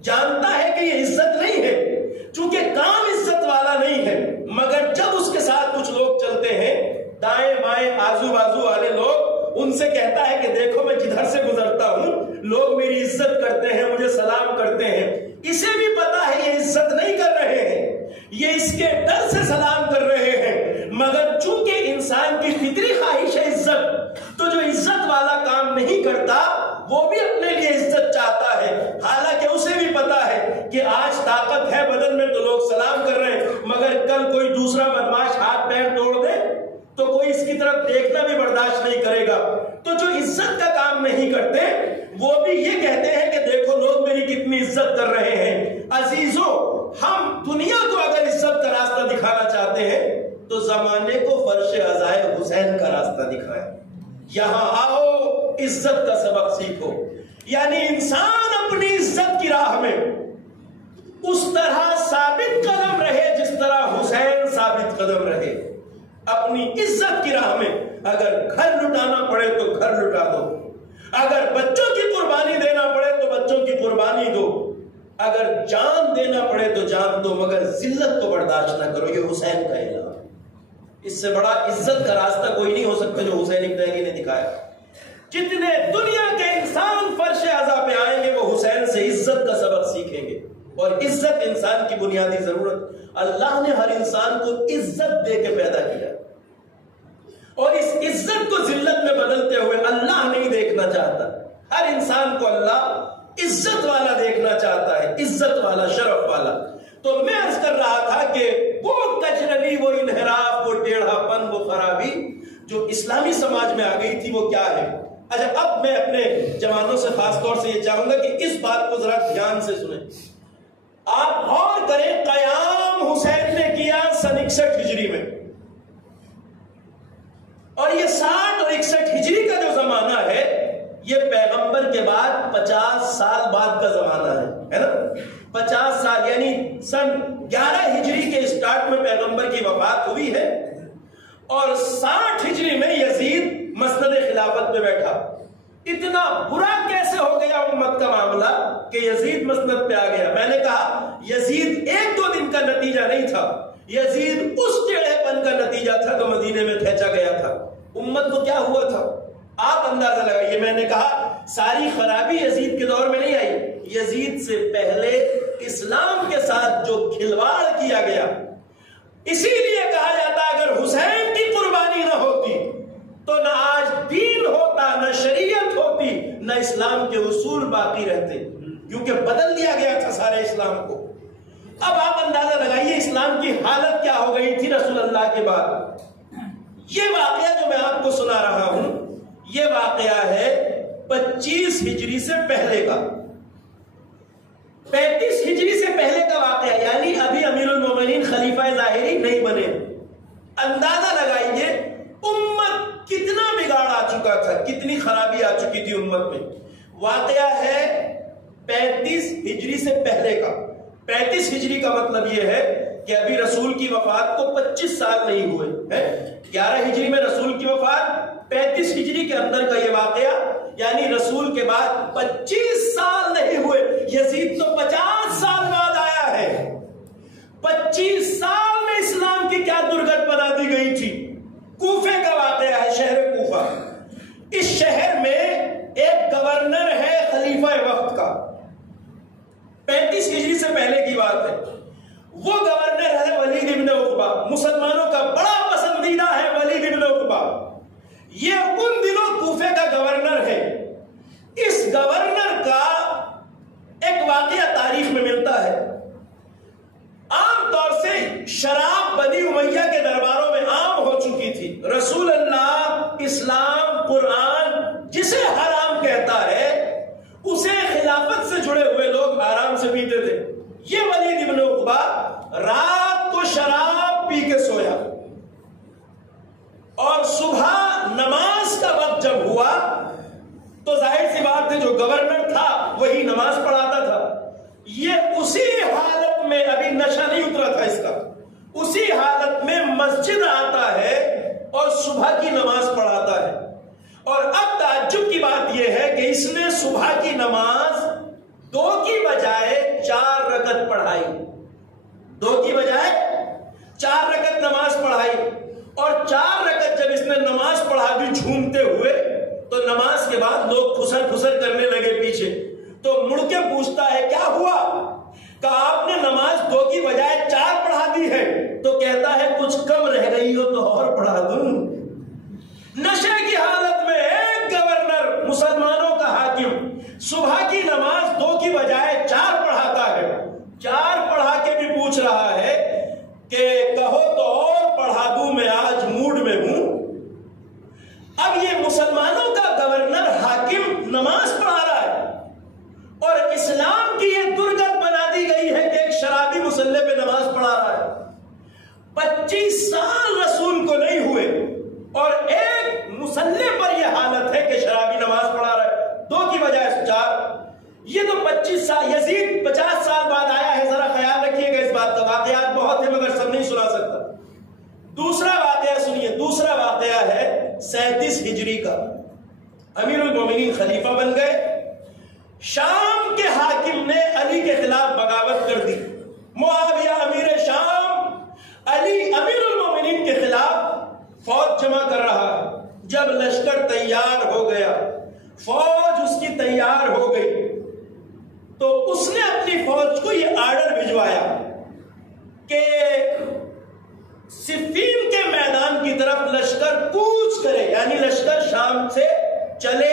جانتا ہے کہ یہ عزت نہیں ہے، چونکہ کام عزت والا نہیں ہے. مگر جب اس کے ساتھ کچھ لوگ چلتے ہیں، دائیں بائیں آزو بازو والے لوگ، ان سے کہتا ہے کہ دیکھو میں جدھر سے گزرتا ہوں لوگ میری عزت کرتے ہیں، مجھے سلام کرتے ہیں. اسے بھی پتا ہے یہ عزت نہیں کر رہے ہیں، یہ اس کے ڈر سے سلام کر رہے ہیں. مگر چونکہ انسان کی فطری خواہش ہے عزت، تو جو عزت والا کام نہیں کرتا وہ بھی اپنے لیے عزت چاہتا ہے. حالانکہ اسے بھی پتا ہے کہ آج طاقت ہے بدن میں تو لوگ سلام کر رہے ہیں، مگر کل کوئی دوسرا بدماش ہاتھ پیر توڑ دے تو کوئی اس کی طرف دیکھنا بھی برداشت نہیں کرے گا. تو جو عزت کا کام نہیں کرتے وہ بھی یہ کہتے ہیں کہ دیکھو لوگ میری کتنی عزت کر رہے ہیں. عزیزو، ہم دنیا کو اگر عزت کا راستہ دکھانا چاہتے ہیں تو زمانے کو فرش عزائے حسین کا راستہ دکھائیں. یہاں آؤ، عزت کا سبق سیکھو. یعنی انسان اپنی عزت کی راہ میں اس طرح ثابت قدم رہے جس طرح حسین ثابت قدم رہے. اپنی عزت کی راہ میں اگر گھر لٹانا پڑے تو گھر لٹا دو، اگر بچوں کی قربانی دینا پڑے تو بچوں کی قربانی دو، اگر جان دینا پڑے تو جان دو، مگر ذلت کو برداشت نہ کرو. یہ حسین کا اعلان. اس سے بڑا عزت کا راستہ کوئی نہیں ہو سکتا جو حسین ابن علی نے دکھایا. جتنے دنیا کے انسان فرش عزا پہ آئیں گے وہ حسین سے عزت کا سبق سیکھیں گے. اور عزت انسان کی بنیادی ضرورت. اللہ نے ہر انسان کو عزت دے کے پیدا کیا، اور اس عزت کو ذلت میں بدلتے ہوئے اللہ نے ہر انسان کو اللہ عزت والا دیکھنا چاہتا ہے، عزت والا، شرف والا۔ تو میں عرض کر رہا تھا کہ وہ کجروی، وہ انحراف، وہ ٹیڑھا پن، وہ خرابی جو اسلامی سماج میں آ گئی تھی، وہ کیا ہے؟ اچھا، اب میں اپنے جوانوں سے خاص طور سے یہ چاہوں گا کہ اس بات کو ذرا دھیان سے سنیں۔ آپ غور کریں، قیام حسین نے کیا سن 61 ہجری میں، اور یہ 60 اور 61 ہجری کا جو زمانہ ہے یہ پیغمبر کے بعد 50 سال بعد کا زمانہ ہے نا؟ 50 سال، یعنی سن 11 ہجری کے اسٹارٹ میں پیغمبر کی وفات ہوئی ہے، اور 60 ہجری میں یزید مسند خلافت پہ بیٹھا۔ اتنا برا کیسے ہو گیا امت کا معاملہ کہ یزید مسند پہ آ گیا؟ میں نے کہا یزید 1-2 دن کا نتیجہ نہیں تھا، یزید اس ٹیڑھے پن کا نتیجہ تھا جو مدینے میں کھینچا گیا تھا۔ امت کو کیا ہوا تھا آپ اندازہ لگائیے۔ میں نے کہا ساری خرابی یزید کے دور میں نہیں آئی، یزید سے پہلے اسلام کے ساتھ جو کھلواڑ کیا گیا، اسی لیے کہا جاتا اگر حسین کی قربانی نہ ہوتی تو نہ آج دین ہوتا، نہ شریعت ہوتی، نہ اسلام کے اصول باقی رہتے، کیونکہ بدل دیا گیا تھا سارے اسلام کو۔ اب آپ اندازہ لگائیے اسلام کی حالت کیا ہو گئی تھی رسول اللہ کے بعد۔ یہ واقعہ جو میں آپ کو سنا رہا ہوں یہ واقعہ ہے 25 ہجری سے پہلے کا، 35 ہجری سے پہلے کا واقعہ، یعنی ابھی امیر المومنین خلیفہ ظاہری نہیں بنے۔ اندازہ لگائیے امت کتنا بگاڑ آ چکا تھا، کتنی خرابی آ چکی تھی امت میں۔ واقعہ ہے 35 ہجری سے پہلے کا۔ 35 ہجری کا مطلب یہ ہے کہ ابھی رسول کی وفات کو 25 سال نہیں ہوئے ہیں۔ 11 ہجری میں رسول کی وفات، 35 ہجری کے اندر کا یہ واقعہ، یعنی رسول کے بعد 25 سال نہیں ہوئے۔ یزید تو 50 سال بعد آیا ہے، 25 سال میں اسلام کی کیا درگت بنا دی گئی تھی۔ کوفے کا واقعہ ہے، شہر کوفہ۔ اس شہر میں ایک گورنر ہے خلیفہ وقت کا، 35 ہجری سے پہلے کی بات ہے۔ وہ گورنر ہے ولید ابن عقبہ، مسلمانوں کا بڑا پسندیدہ ہے ولید ابن عقبہ۔ یہ ان دنوں کوفے کا گورنر ہے۔ اس گورنر کا ایک واقعہ تاریخ میں ملتا ہے۔ عام طور سے شراب بنی امیہ کے درباروں میں عام ہو چکی تھی۔ رسول اللہ، اسلام، قرآن جسے حرام کہتا ہے اسے خلافت سے جڑے ہوئے لوگ آرام سے پیتے تھے۔ یہ ولید ابن عقبہ رات کو شراب پی کے سویا، اور صبح نماز کا وقت جب ہوا تو ظاہر سی بات ہے جو گورنر تھا وہی نماز پڑھاتا تھا۔ یہ اسی حالت میں، ابھی نشہ نہیں اترا تھا اس کا، اسی حالت میں مسجد آتا ہے اور صبح کی نماز پڑھاتا ہے۔ اور اب تعجب کی بات یہ ہے کہ اس نے صبح کی نماز 2 کی بجائے 4 رکعت پڑھائی، 2 کی بجائے 4 رکعت نماز پڑھائی۔ اور 4 رکعت جب اس نے نماز پڑھا بھی جھومتے ہوئے تو نماز کے بعد لوگ پھسر پھسر کرنے لگے پیچھے، تو مڑ کے پوچھتا ہے کیا ہوا؟ کہا آپ نے نماز 2 کی بجائے 4 پڑھا دی ہے۔ تو کہتا ہے کچھ کم رہ گئی ہو تو اور پڑھا دوں۔ نشے کی حالت میں ایک گورنر، مسلمانوں کا حاکم، صبح کی نماز 2 کی بجائے 4 پڑھاتا ہے، 4 پڑھا کے بھی پوچھ رہا ہے کہ کہو تو اور پڑھا دوں، میں آج موڈ میں ہوں۔ اب یہ مسلمانوں کا گورنر، حاکم نماز پڑھا رہا ہے، اور اسلام کی یہ درگت بنا دی گئی ہے کہ ایک شرابی مسلح پہ نماز پڑھا رہا ہے۔ 25 سال رسول کو نہیں ہوئے اور ایک مسلح پر یہ حالت ہے کہ شرابی نماز پڑھا رہا ہے، 2 کی بجائے 4۔ یہ تو 25 سال، یزید 50 سال بعد آیا ہے، ذرا خیال رکھیے گا اس بات کا۔ واقعات بہت ہیں مگر سب نہیں سنا سکتا۔ دوسرا واقعہ سنیے، دوسرا واقعہ ہے 37 ہجری کا۔ امیر المومنین خلیفہ بن گئے، شام کے حاکم نے علی کے خلاف بغاوت کر دی۔ معاویہ امیر شام، علی امیر المومنین کے خلاف فوج جمع کر رہا ہے۔ جب لشکر تیار ہو گیا، فوج اس کی تیار ہو گئی، تو اس نے اپنی فوج کو یہ آرڈر بھجوایا کہ صفین کے میدان کی طرف لشکر کوچ کرے، یعنی لشکر شام سے چلے،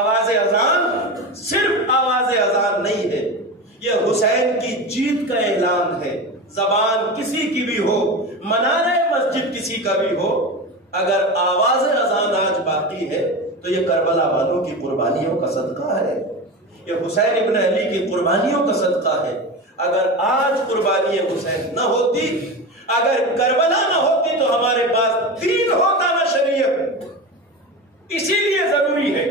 آواز اذان صرف آواز اذان نہیں ہے، یہ حسین کی جیت کا اعلان ہے۔ زبان کسی کی بھی ہو، منارہ مسجد کسی کا بھی ہو، اگر آواز اذان آج باقی ہے تو یہ کربلا والوں کی قربانیوں کا صدقہ ہے، یہ حسین ابن علی کی قربانیوں کا صدقہ ہے۔ اگر آج قربانی حسین نہ ہوتی، اگر کربلا نہ ہوتی تو ہمارے پاس دین ہوتا نہ شریعت۔ اسی لیے ضروری ہے،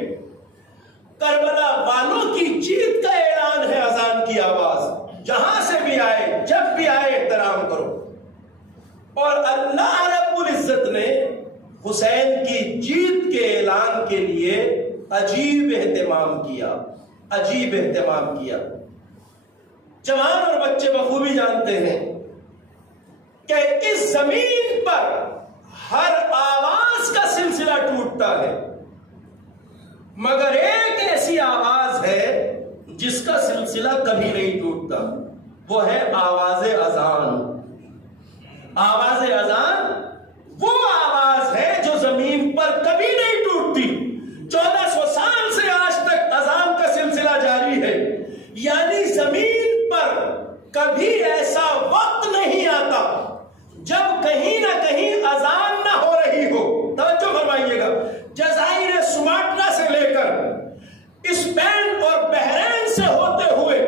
کربلا والوں کی جیت کا اعلان ہے اذان کی آواز، جہاں سے بھی آئے جب بھی آئے احترام کرو۔ اور اللہ رب العزت نے حسین کی جیت کے اعلان کے لیے عجیب اہتمام کیا، عجیب اہتمام کیا۔ جوان اور بچے بخوبی جانتے ہیں کہ اس زمین پر ہر آواز کا سلسلہ ٹوٹتا ہے، مگر ایک ایسی آواز ہے جس کا سلسلہ کبھی نہیں ٹوٹتا، وہ ہے آواز اذان۔ آواز اذان وہ آواز ہے جو زمین پر کبھی نہیں ٹوٹتی۔ 1400 سال سے آج تک اذان کا سلسلہ جاری ہے، یعنی زمین پر کبھی ایسا وقت نہیں آتا جب کہیں نہ کہیں اذان نہ ہو رہی ہو۔ توجہ فرمائیے گا، جزائر سماٹرا سے لے کر اسپین اور بحرین سے ہوتے ہوئے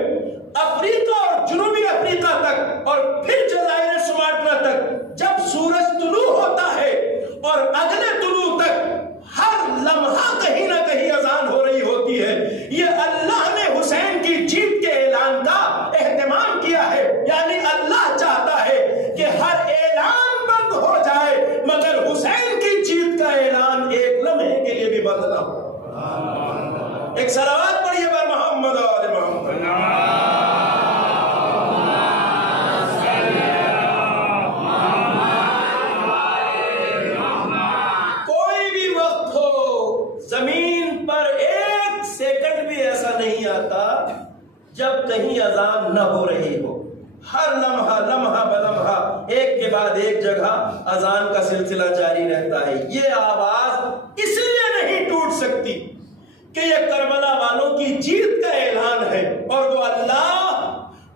افریقہ اور جنوبی افریقہ تک اور پھر جزائر سماٹرا تک جب سورج طلوع ہوتا ہے اور اگلے طلوع تک ہر لمحہ کہیں نہ کہیں اذان ہو رہی ہوتی ہے۔ یہ اللہ نے حسین کی جیت کے اعلان کا اہتمام کیا ہے، یعنی اللہ چاہتا ہے کہ ہر اعلان بند ہو جائے مگر حسین کی جیت کا اعلان ایک لمحے کے لیے بھی بند نہ ہو۔ ایک صلوات پڑھیے بر محمد آل محمد۔ کوئی بھی وقت ہو، زمین پر ایک سیکنڈ بھی ایسا نہیں آتا جب کہیں اذان نہ ہو رہی ہو۔ ہر لمحہ لمحہ بلمحہ ایک کے بعد ایک جگہ اذان کا سلسلہ جاری رہتا ہے۔ یہ آواز اس لیے نہیں ٹوٹ سکتی کہ یہ کربلا والوں کی جیت کا اعلان ہے، اور وہ اللہ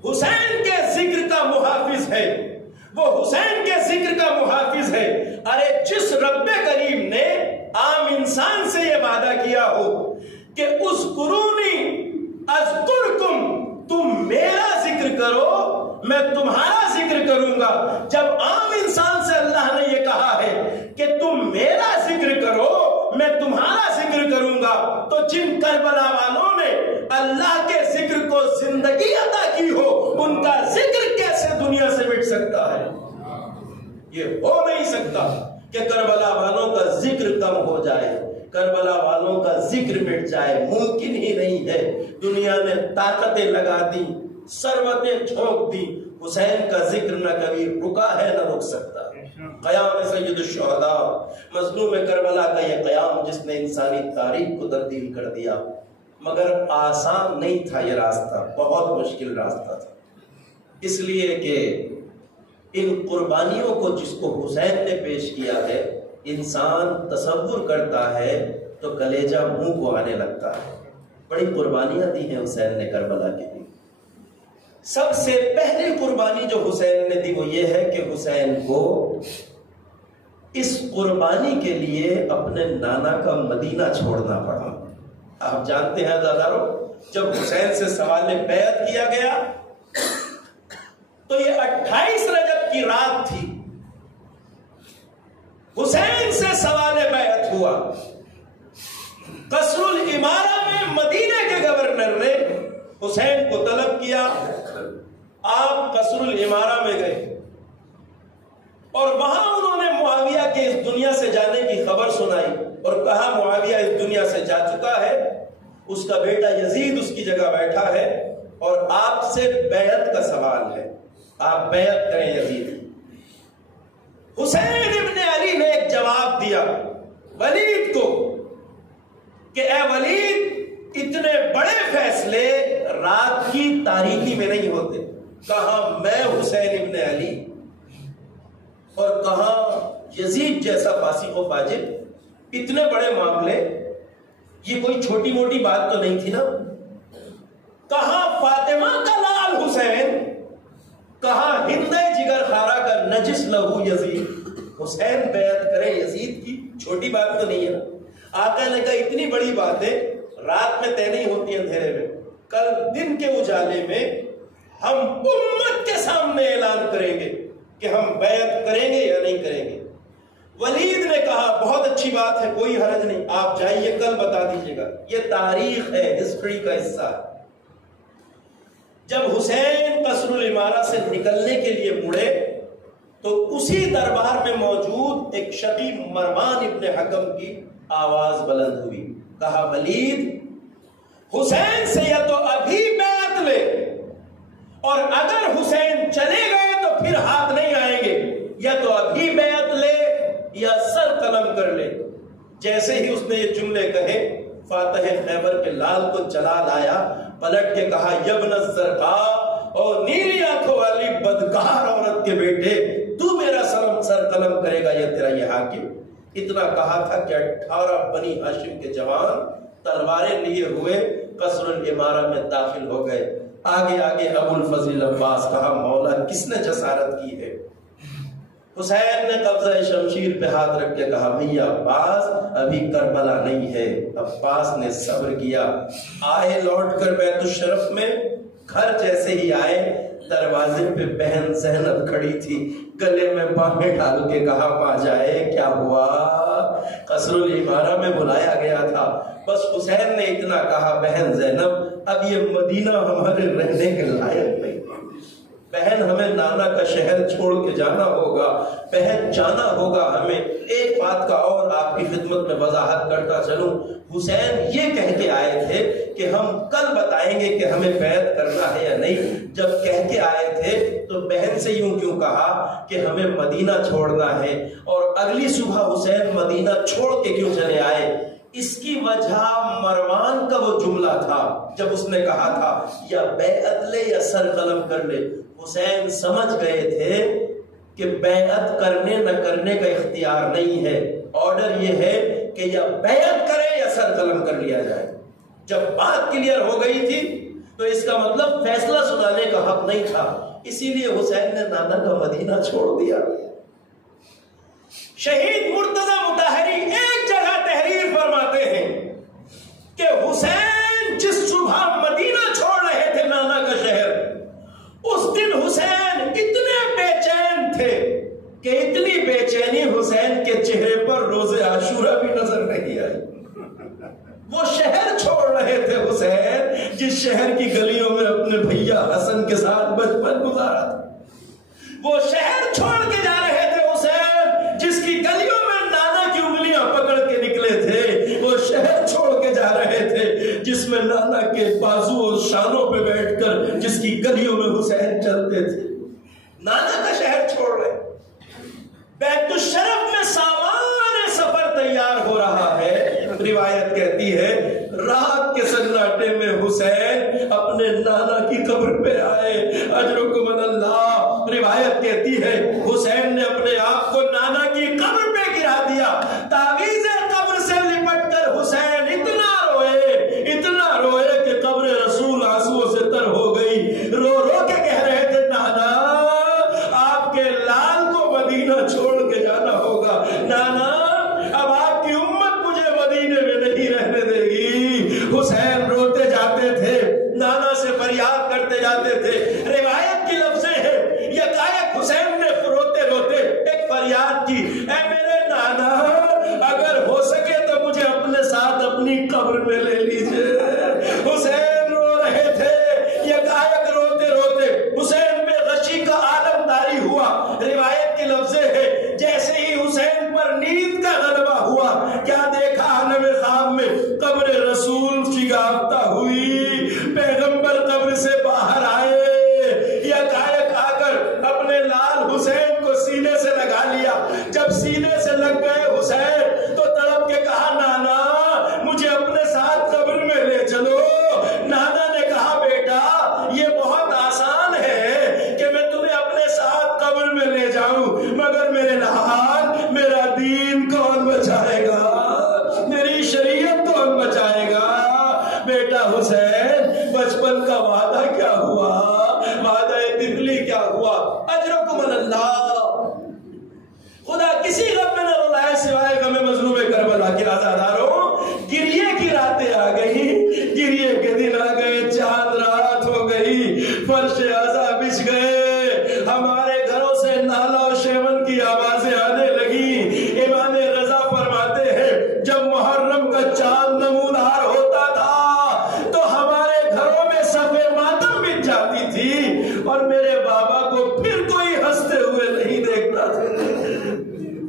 حسین کے ذکر کا محافظ ہے، وہ حسین کے ذکر کا محافظ ہے۔ ارے جس رب کریم نے عام انسان سے یہ وعدہ کیا ہو کہ اذکرونی اذکرکم، تم میرا ذکر کرو میں تمہارا ذکر کروں گا، جب عام انسان سے اللہ نے یہ کہا ہے کہ تم میرا ذکر کرو میں تمہارا ذکر کروں گا، تو جن کربلا والوں نے اللہ کے ذکر کو زندگی عطا کی ہو ان کا ذکر کیسے دنیا سے مٹ سکتا ہے؟ یہ ہو نہیں سکتا کہ کربلا والوں کا ذکر کم ہو جائے، کربلا والوں کا ذکر مٹ جائے، ممکن ہی نہیں ہے۔ دنیا نے طاقتیں لگا دی، ثروتیں جھونک دی، حسین کا ذکر نہ کبھی رکا ہے نہ رک سکتا۔ قیام سید الشہداء، مظلوم کربلا کا یہ قیام جس نے انسانی تاریخ کو تبدیل کر دیا، مگر آسان نہیں تھا، یہ راستہ بہت مشکل راستہ تھا، اس لیے کہ ان قربانیوں کو جس کو حسین نے پیش کیا ہے انسان تصور کرتا ہے تو کلیجہ منہ کو آنے لگتا ہے۔ بڑی قربانیاں دی ہیں حسین نے کربلا کے لیے۔ سب سے پہلی قربانی جو حسین نے دی وہ یہ ہے کہ حسین کو اس قربانی کے لیے اپنے نانا کا مدینہ چھوڑنا پڑا۔ آپ جانتے ہیں عزیزانو، جب حسین سے سوال بیعت کیا گیا تو یہ 28 رجب کی رات تھی، حسین سے سوال بیعت ہوا۔ قصر الامارہ میں مدینہ کے گورنر نے حسین کو طلب کیا، آپ قصر الامارہ میں گئے اور وہاں انہوں نے معاویہ کے اس دنیا سے جانے کی خبر سنائی اور کہا معاویہ اس دنیا سے جا چکا ہے، اس کا بیٹا یزید اس کی جگہ بیٹھا ہے اور آپ سے بیعت کا سوال ہے، آپ بیعت کریں یزید۔ حسین ابن علی نے ایک جواب دیا ولید کو کہ اے ولید، اتنے بڑے فیصلے رات کی تاریکی میں نہیں ہوتے۔ کہا میں حسین ابن علی اور کہا یزید جیسا فاسق و فاجر، اتنے بڑے معاملے یہ کوئی چھوٹی موٹی بات تو نہیں تھی نا. کہاں فاطمہ کا لال حسین، کہاں ہند جگر خارا کا نجس لہو یزید. حسین بیعت کرے یزید کی، چھوٹی بات تو نہیں ہے. آقا نے کہا اتنی بڑی باتیں رات میں طے نہیں ہوتی اندھیرے میں، کل دن کے اجالے میں ہم امت کے سامنے اعلان کریں گے کہ ہم بیعت کریں گے یا نہیں کریں گے. ولید نے کہا بہت اچھی بات ہے، کوئی حرج نہیں، آپ جائیے کل بتا دیجیے گا. یہ تاریخ ہے، ہسٹری کا حصہ. جب حسین قصر الامارہ سے نکلنے کے لیے مڑے تو اسی دربار میں موجود ایک شقی مروان ابن حکم کی آواز بلند ہوئی. کہا ولید، حسین سے یا تو ابھی بیعت لے، اور اگر حسین چلے گئے تو پھر ہاتھ نہیں آئیں گے، یا تو ابھی بیعت لے یا سر قلم کر لے. جیسے ہی اس نے یہ جملے کہے فاتح خیبر کے لال کو جلال آیا، پلٹ کے کہا یبن الزرقاء، اور نیلی آنکھوں والی بدکار عورت کے بیٹے، تو میرا سر قلم کرے گا یا تیرا یہ حاکم. اتنا کہا تھا کہ 18 بنی ہاشم کے جوان تلواریں لیے ہوئے قصر الامارہ میں داخل ہو گئے. آگے آگے ابو الفضل عباس. کہا مولا کس نے جسارت کی ہے؟ حسین نے قبضہ شمشیر پہ ہاتھ رکھ کے کہا بھیا عباس ابھی کربلا نہیں ہے. عباس نے صبر کیا. آئے لوٹ کر بیت الشرف میں. گھر جیسے ہی آئے دروازے پہ بہن زینب کھڑی تھی، گلے میں باہیں ڈال کے کہا ماں جائے کیا ہوا؟ قصر الامارہ میں بلایا گیا تھا. بس حسین نے اتنا کہا بہن زینب اب یہ مدینہ ہمارے رہنے کے لائق نہیں، بہن ہمیں نانا کا شہر چھوڑ کے جانا ہوگا، بہن جانا ہوگا ہمیں. ایک بات کا اور آپ کی خدمت میں وضاحت کرتا چلوں. حسین یہ کہہ کے آئے تھے کہ ہم کل بتائیں گے کہ ہمیں بیعت کرنا ہے یا نہیں. جب کہہ کے آئے تھے تو بہن سے یوں کیوں کہا کہ ہمیں مدینہ چھوڑنا ہے، اور اگلی صبح حسین مدینہ چھوڑ کے کیوں چلے آئے؟ اس کی وجہ مروان کا وہ جملہ تھا جب اس نے کہا تھا یا بیعت لے یا سر قلم کر لے. حسین سمجھ گئے تھے کہ بیعت کرنے نہ کرنے کا اختیار نہیں ہے، آرڈر یہ ہے کہ یا بیعت کرے یا سر قلم کر لیا جائے. جب بات کلیئر ہو گئی تھی تو اس کا مطلب فیصلہ سنانے کا حق نہیں تھا، اسی لیے حسین نے نانا کا مدینہ چھوڑ دیا. شہید مرتضی مطہری ایک جگہ تحریر فرماتے ہیں کہ حسین جس صبح مدینہ چھوڑ رہے تھے نانا کا شہر، اس دن حسین اتنے بے چین تھے کہ اتنی بے چینی حسین کے چہرے پر روز عاشورہ بھی نظر نہیں آئی. وہ شہر چھوڑ رہے تھے حسین جس شہر کی گلیوں میں اپنے بھیا حسن کے ساتھ بچپن گزارا تھا. وہ شہر چھوڑ کے جا رہے تھے حسین جس کی گلیوں میں نانا کی انگلیاں پکڑ کے نکلے تھے. وہ شہر چھوڑ کے جا رہے تھے جس میں نانا کے بازو اور شانوں پہ بیٹھ کر جس کی گلیوں میں حسین چلتے تھے. نانا کا شہر چھوڑ رہے. بیت الشرف میں سامان سفر تیار ہو رہا ہے. روایت کہتی ہے رات کے سناٹے میں حسین اپنے نانا کی قبر پہ آئے. اجرکم اللہ. روایت کہتی ہے حسین نے اپنے آپ کو نانا کی قبر پہ گرا دیا. تعویذ قبر سے لپٹ کر حسین اتنا روئے کہ قبر رسول آنسوؤں سے تر ہو گئی. رو رو کے کہہ رہے تھے نانا آپ کے لال کو مدینہ چھوڑ کے جانا ہوگا. نانا اب آپ کی امت مجھے مدینے میں نہیں رہنے دے گی. حسین روتے جاتے تھے، نانا سے فریاد کرتے جاتے تھے. روایت کی لفظیں ہیں یکایک حسین نے روتے روتے ایک فریاد کی، اے میرے نانا اگر ہو سکے تو مجھے اپنے ساتھ اپنی قبر میں لے لیجئے. حسین رو رہے تھے. یکایک روتے روتے حسین میں غشی کا عالم طاری ہوا. روایت کی لفظیں ہیں جیسے ہی حسین پر نیند کا غلبہ ہوا، کیا دیکھا عالم خواب میں قبر رسول شگافتہ بیٹا حسین بچپن کا وعدہ کیا ہوا، وعدہ تبلی کیا ہوا؟ اجرکم اللہ، خدا کسی غم میں نہ رلائے سوائے غم مظلوم کربلا کے آزاداروں۔ گریے کی راتیں آ گئی، گریے کے دن آ گئے، چاند رات ہو گئی، فرش عزا بچھ گئے، ہمارے گھروں سے نالا و شیون کی آوازیں آنے لگی۔ امام رضا فرماتے ہیں جب محرم کا چاند نمودار ہوتا تھا تو ہمارے گھروں میں صفے ماتم بچ جاتی تھی اور میرے بابا کو پھر کوئی ہنستے ہوئے نہیں دیکھتا تھا۔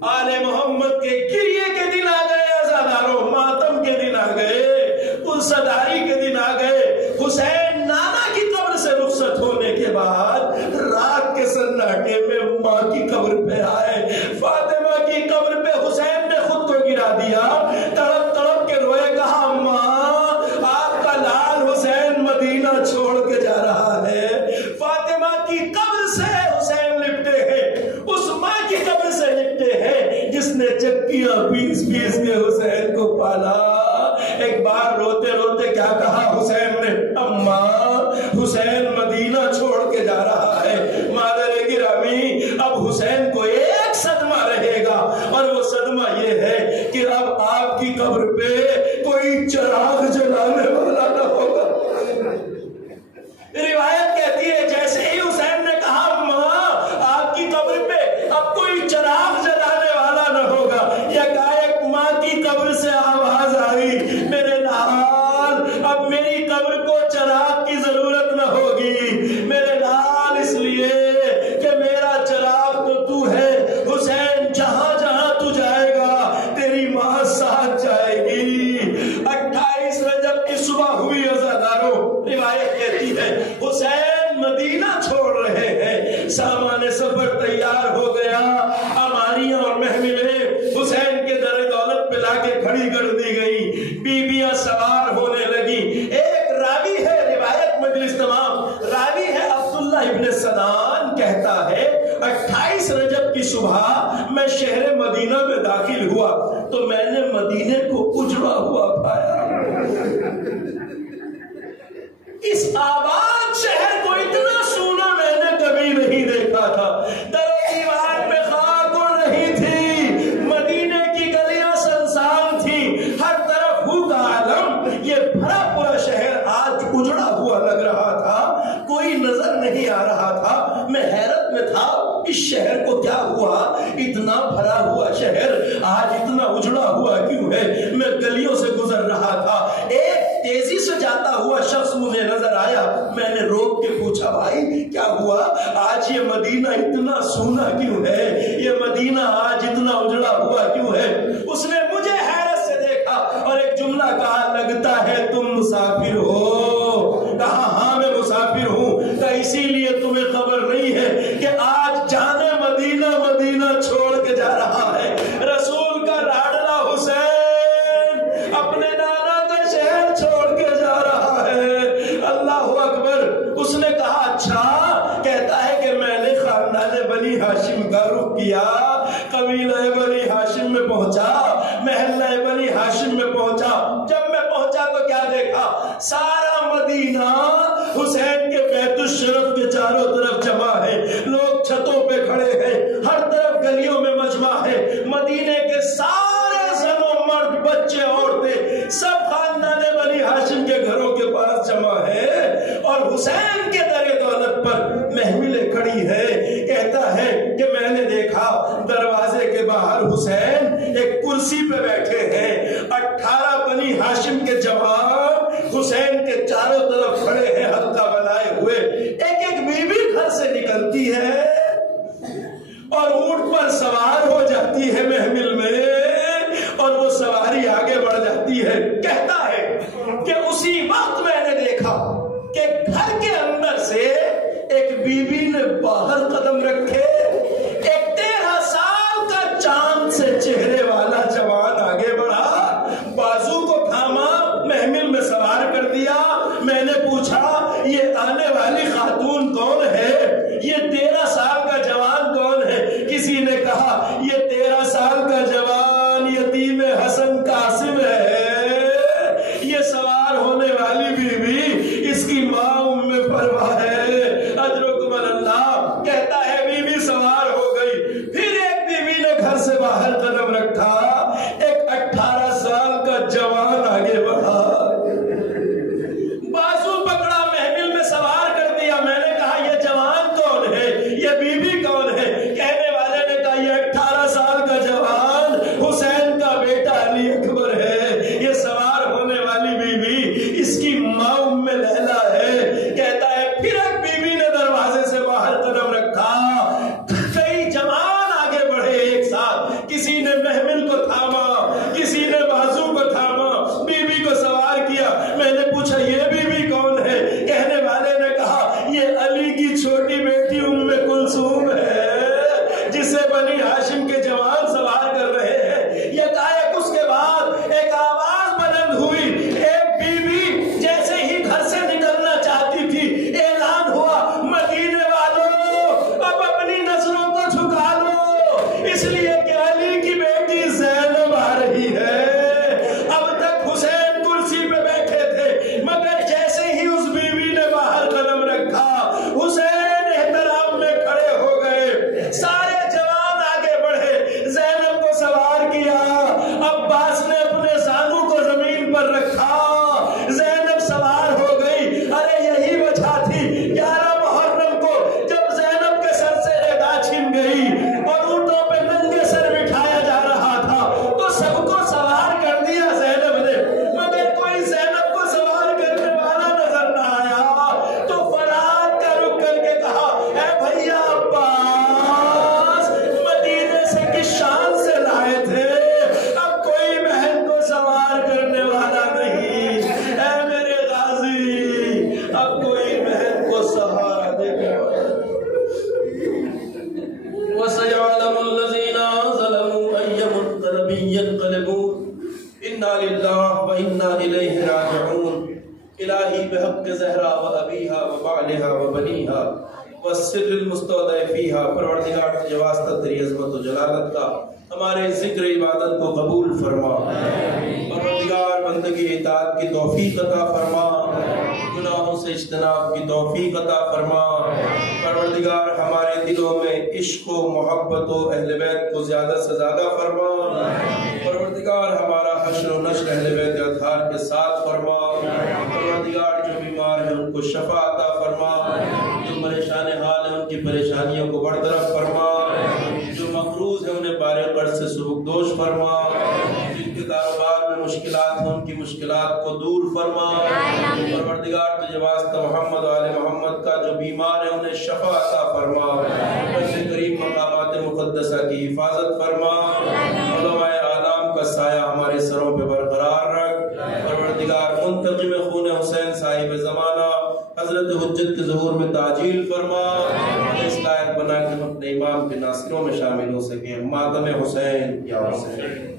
آل محمد کے گریے کے دن آ گئے، عزاداروں ماتم کے دن آ گئے، پلسداری کے دن آ گئے۔ حسین نانا کی قبر سے رخصت ہونے کے بعد رات کے سناٹے میں ماں کی قبر پہ آئے، فاطمہ کی قبر پہ حسین نے خود کو گرا دیا، تڑپ تڑپ کے روئے، کہا ماں آپ کا لال حسین مدینہ چھوڑ کے جا رہا ہے۔ فاطمہ کی قبر سے حسین لپٹے ہیں، اس ماں کی قبر سے لپٹے ہیں جس نے چکیاں پیس پیس کے حسین کو پالا۔ ایک بار روتے روتے کیا کہا حسین نے، اماں حسین مدینہ چھوڑ کے جا رہا ہے۔ مادر گرامی اب حسین کو ایک صدمہ رہے گا اور وہ صدمہ یہ ہے کہ اب آپ کی قبر پہ کوئی چراغ جلانے والا نہ ہوگا۔ روایت کہتی ہے جیسے ہی حسین نے کہا ماں آپ کی قبر پہ اب کوئی چراغ جلانے والا نہ ہوگا، یکایک ماں کی قبر سے آواز آئی، میرے لال اب میری قبر کو چراغ کی ضرورت نہ ہوگی، میرے لال اس لیے کہ میرا چراغ تو ہے۔ حسین جہاں جہاں تو جائے گا تیری ماں ساتھ جائے گی۔ 28 رجب کی صبح ہوئی، عزاداروں روایت کہتی ہے حسین مدینہ چھوڑ رہے ہیں، سامان سفر تیار ہو گیا، اماریاں اور محملیں حسین کے در دولت پہ لا کے کھڑی کر دی گئی، بیویاں سوار ہونے لگی۔ ایک راوی ہے، روایت مجلس تمام راوی ہے عبداللہ ابن سنان، کہتا ہے 28 رجب کی صبح میں شہر مدینہ میں داخل ہوا تو میں نے مدینے کو اجڑا ہوا پایا۔ اس آباد شہر کو اتنا سونا میں نے کبھی نہیں دیکھا تھا، در و دیوار میں خاک نہیں تھی، مدینے کی گلیاں سنسان تھی، ہر طرف ہو کا عالم، یہ بھرا پورا شہر آج اجڑا ہوا لگ رہا تھا، کوئی نظر نہیں آ رہا تھا۔ میں حیرت میں تھا اس شہر کو کیا ہوا، اتنا بھرا ہوا شہر آج اتنا اجڑا ہوا کیوں ہے؟ میں گلیوں سے گزر رہا تھا، ایک تیزی سے جاتا ہوا شخص مجھے نظر آیا، میں نے روک کے پوچھا بھائی کیا ہوا، آج یہ مدینہ اتنا سونا کیوں ہے، یہ مدینہ آج اتنا اجڑا ہوا کیوں ہے؟ اس نے مجھے حیرت سے دیکھا اور ایک جملہ کہا، لگتا ہے تم مسافر ہو۔ کہا ہاں میں مسافر ہوں۔ کہا اسی لیے تمہیں خبر نہیں ہے کہ آج جانے مدینہ مدینہ چھوڑ کے جا رہا ہے رسول کا لاڈلا حسین، اپنے نانا کا شہر چھوڑ کے جا رہا ہے۔ اللہ اکبر۔ اس نے کہا اچھا، کہتا ہے کہ میں نے خاندان بنی ہاشم کا رخ کیا، قبیلہ بنی ہاشم میں پہنچا، محلہ بنی ہاشم میں پہنچا۔ جب میں پہنچا تو کیا دیکھا، سارا مدینہ حسین کے بیت الشرف کے چاروں طرف جمع ہے، لوگ چھتوں پہ کھڑے ہیں، ہر طرف گلیوں میں مجمع ہے، مدینے کے سارے زنوں مرد بچے عورتیں سب خاندان بنی ہاشم کے گھروں کے پاس جمع ہے اور حسین کے در دولت پر محملیں کھڑی ہے۔ کہتا ہے کہ میں نے دیکھا دروازے کے باہر حسین ایک کرسی پہ بیٹھے ہیں، 18 بنی ہاشم کے جوان حسین کے چاروں طرف کھڑے ہیں حلقہ بنائے ہوئے۔ ایک ایک بیوی گھر سے نکلتی ہے اور اونٹ پر سوار ہو جاتی ہے محمل میں، اور وہ سواری آگے بڑھ جاتی ہے۔ کہتا ہے کہ اسی وقت میں نے دیکھا کہ گھر کے اندر سے ایک بیوی نے باہر قدم رکھے، ایک 13 سال کا چاند سے چہرے والا جوان آگے بڑھا، بازو کو تھاما، محمل میں سوار کر دیا۔ میں نے پوچھا یہ آنے والی خاتون کون ہے، یہ 13 سال کا جوان کون ہے؟ کسی نے کہا یہ 13 سال کا جوان یتیم حسن قاسم ہے، یہ سوار ہونے والی الہی بحق زہرا و ابیہا و بعلہا و بنیہا والسر المستودع فیہا، پروردگار تجھے واسطہ تیری عظمت و جلالت کا ہمارے ذکر عبادت کو قبول فرما، پروردگار بندگی اطاعت کی توفیق عطا فرما، گناہوں سے اجتناب کی توفیق عطا فرما، پروردگار ہمارے دلوں میں عشق و محبت و اہل بیت کو زیادہ سے زیادہ فرما، پروردگار ہمارا حشر و نشر اہل بیت اطہار کے ساتھ فرما، پروردگار جو بیمار ہیں ان کو شفا عطا فرما، جو پریشان حال ہیں ان کی پریشانیوں کو برطرف فرما، جو مقروض ہیں انہیں بارے قرض سے سبکدوش فرما، جن کے کاروبار میں مشکلات ہیں ان کی مشکلات کو دور فرما، پروردگار تجھے واسطہ محمد و آل محمد کا جو بیمار ہیں انہیں شفا عطا فرما، رب کریم مقامات مقدسہ کی حفاظت فرما، علماء اعلام کا سایہ ہمارے سروں پہ برقرار رکھ، پروردگار منتقم خون حسین صاحب زمانہ حضرت حجت کے ظہور میں تعجیل فرما، اس لائق بنا کہ ہم اپنے امام کے ناصروں میں شامل ہو سکیں، ماتم حسین یا حسین۔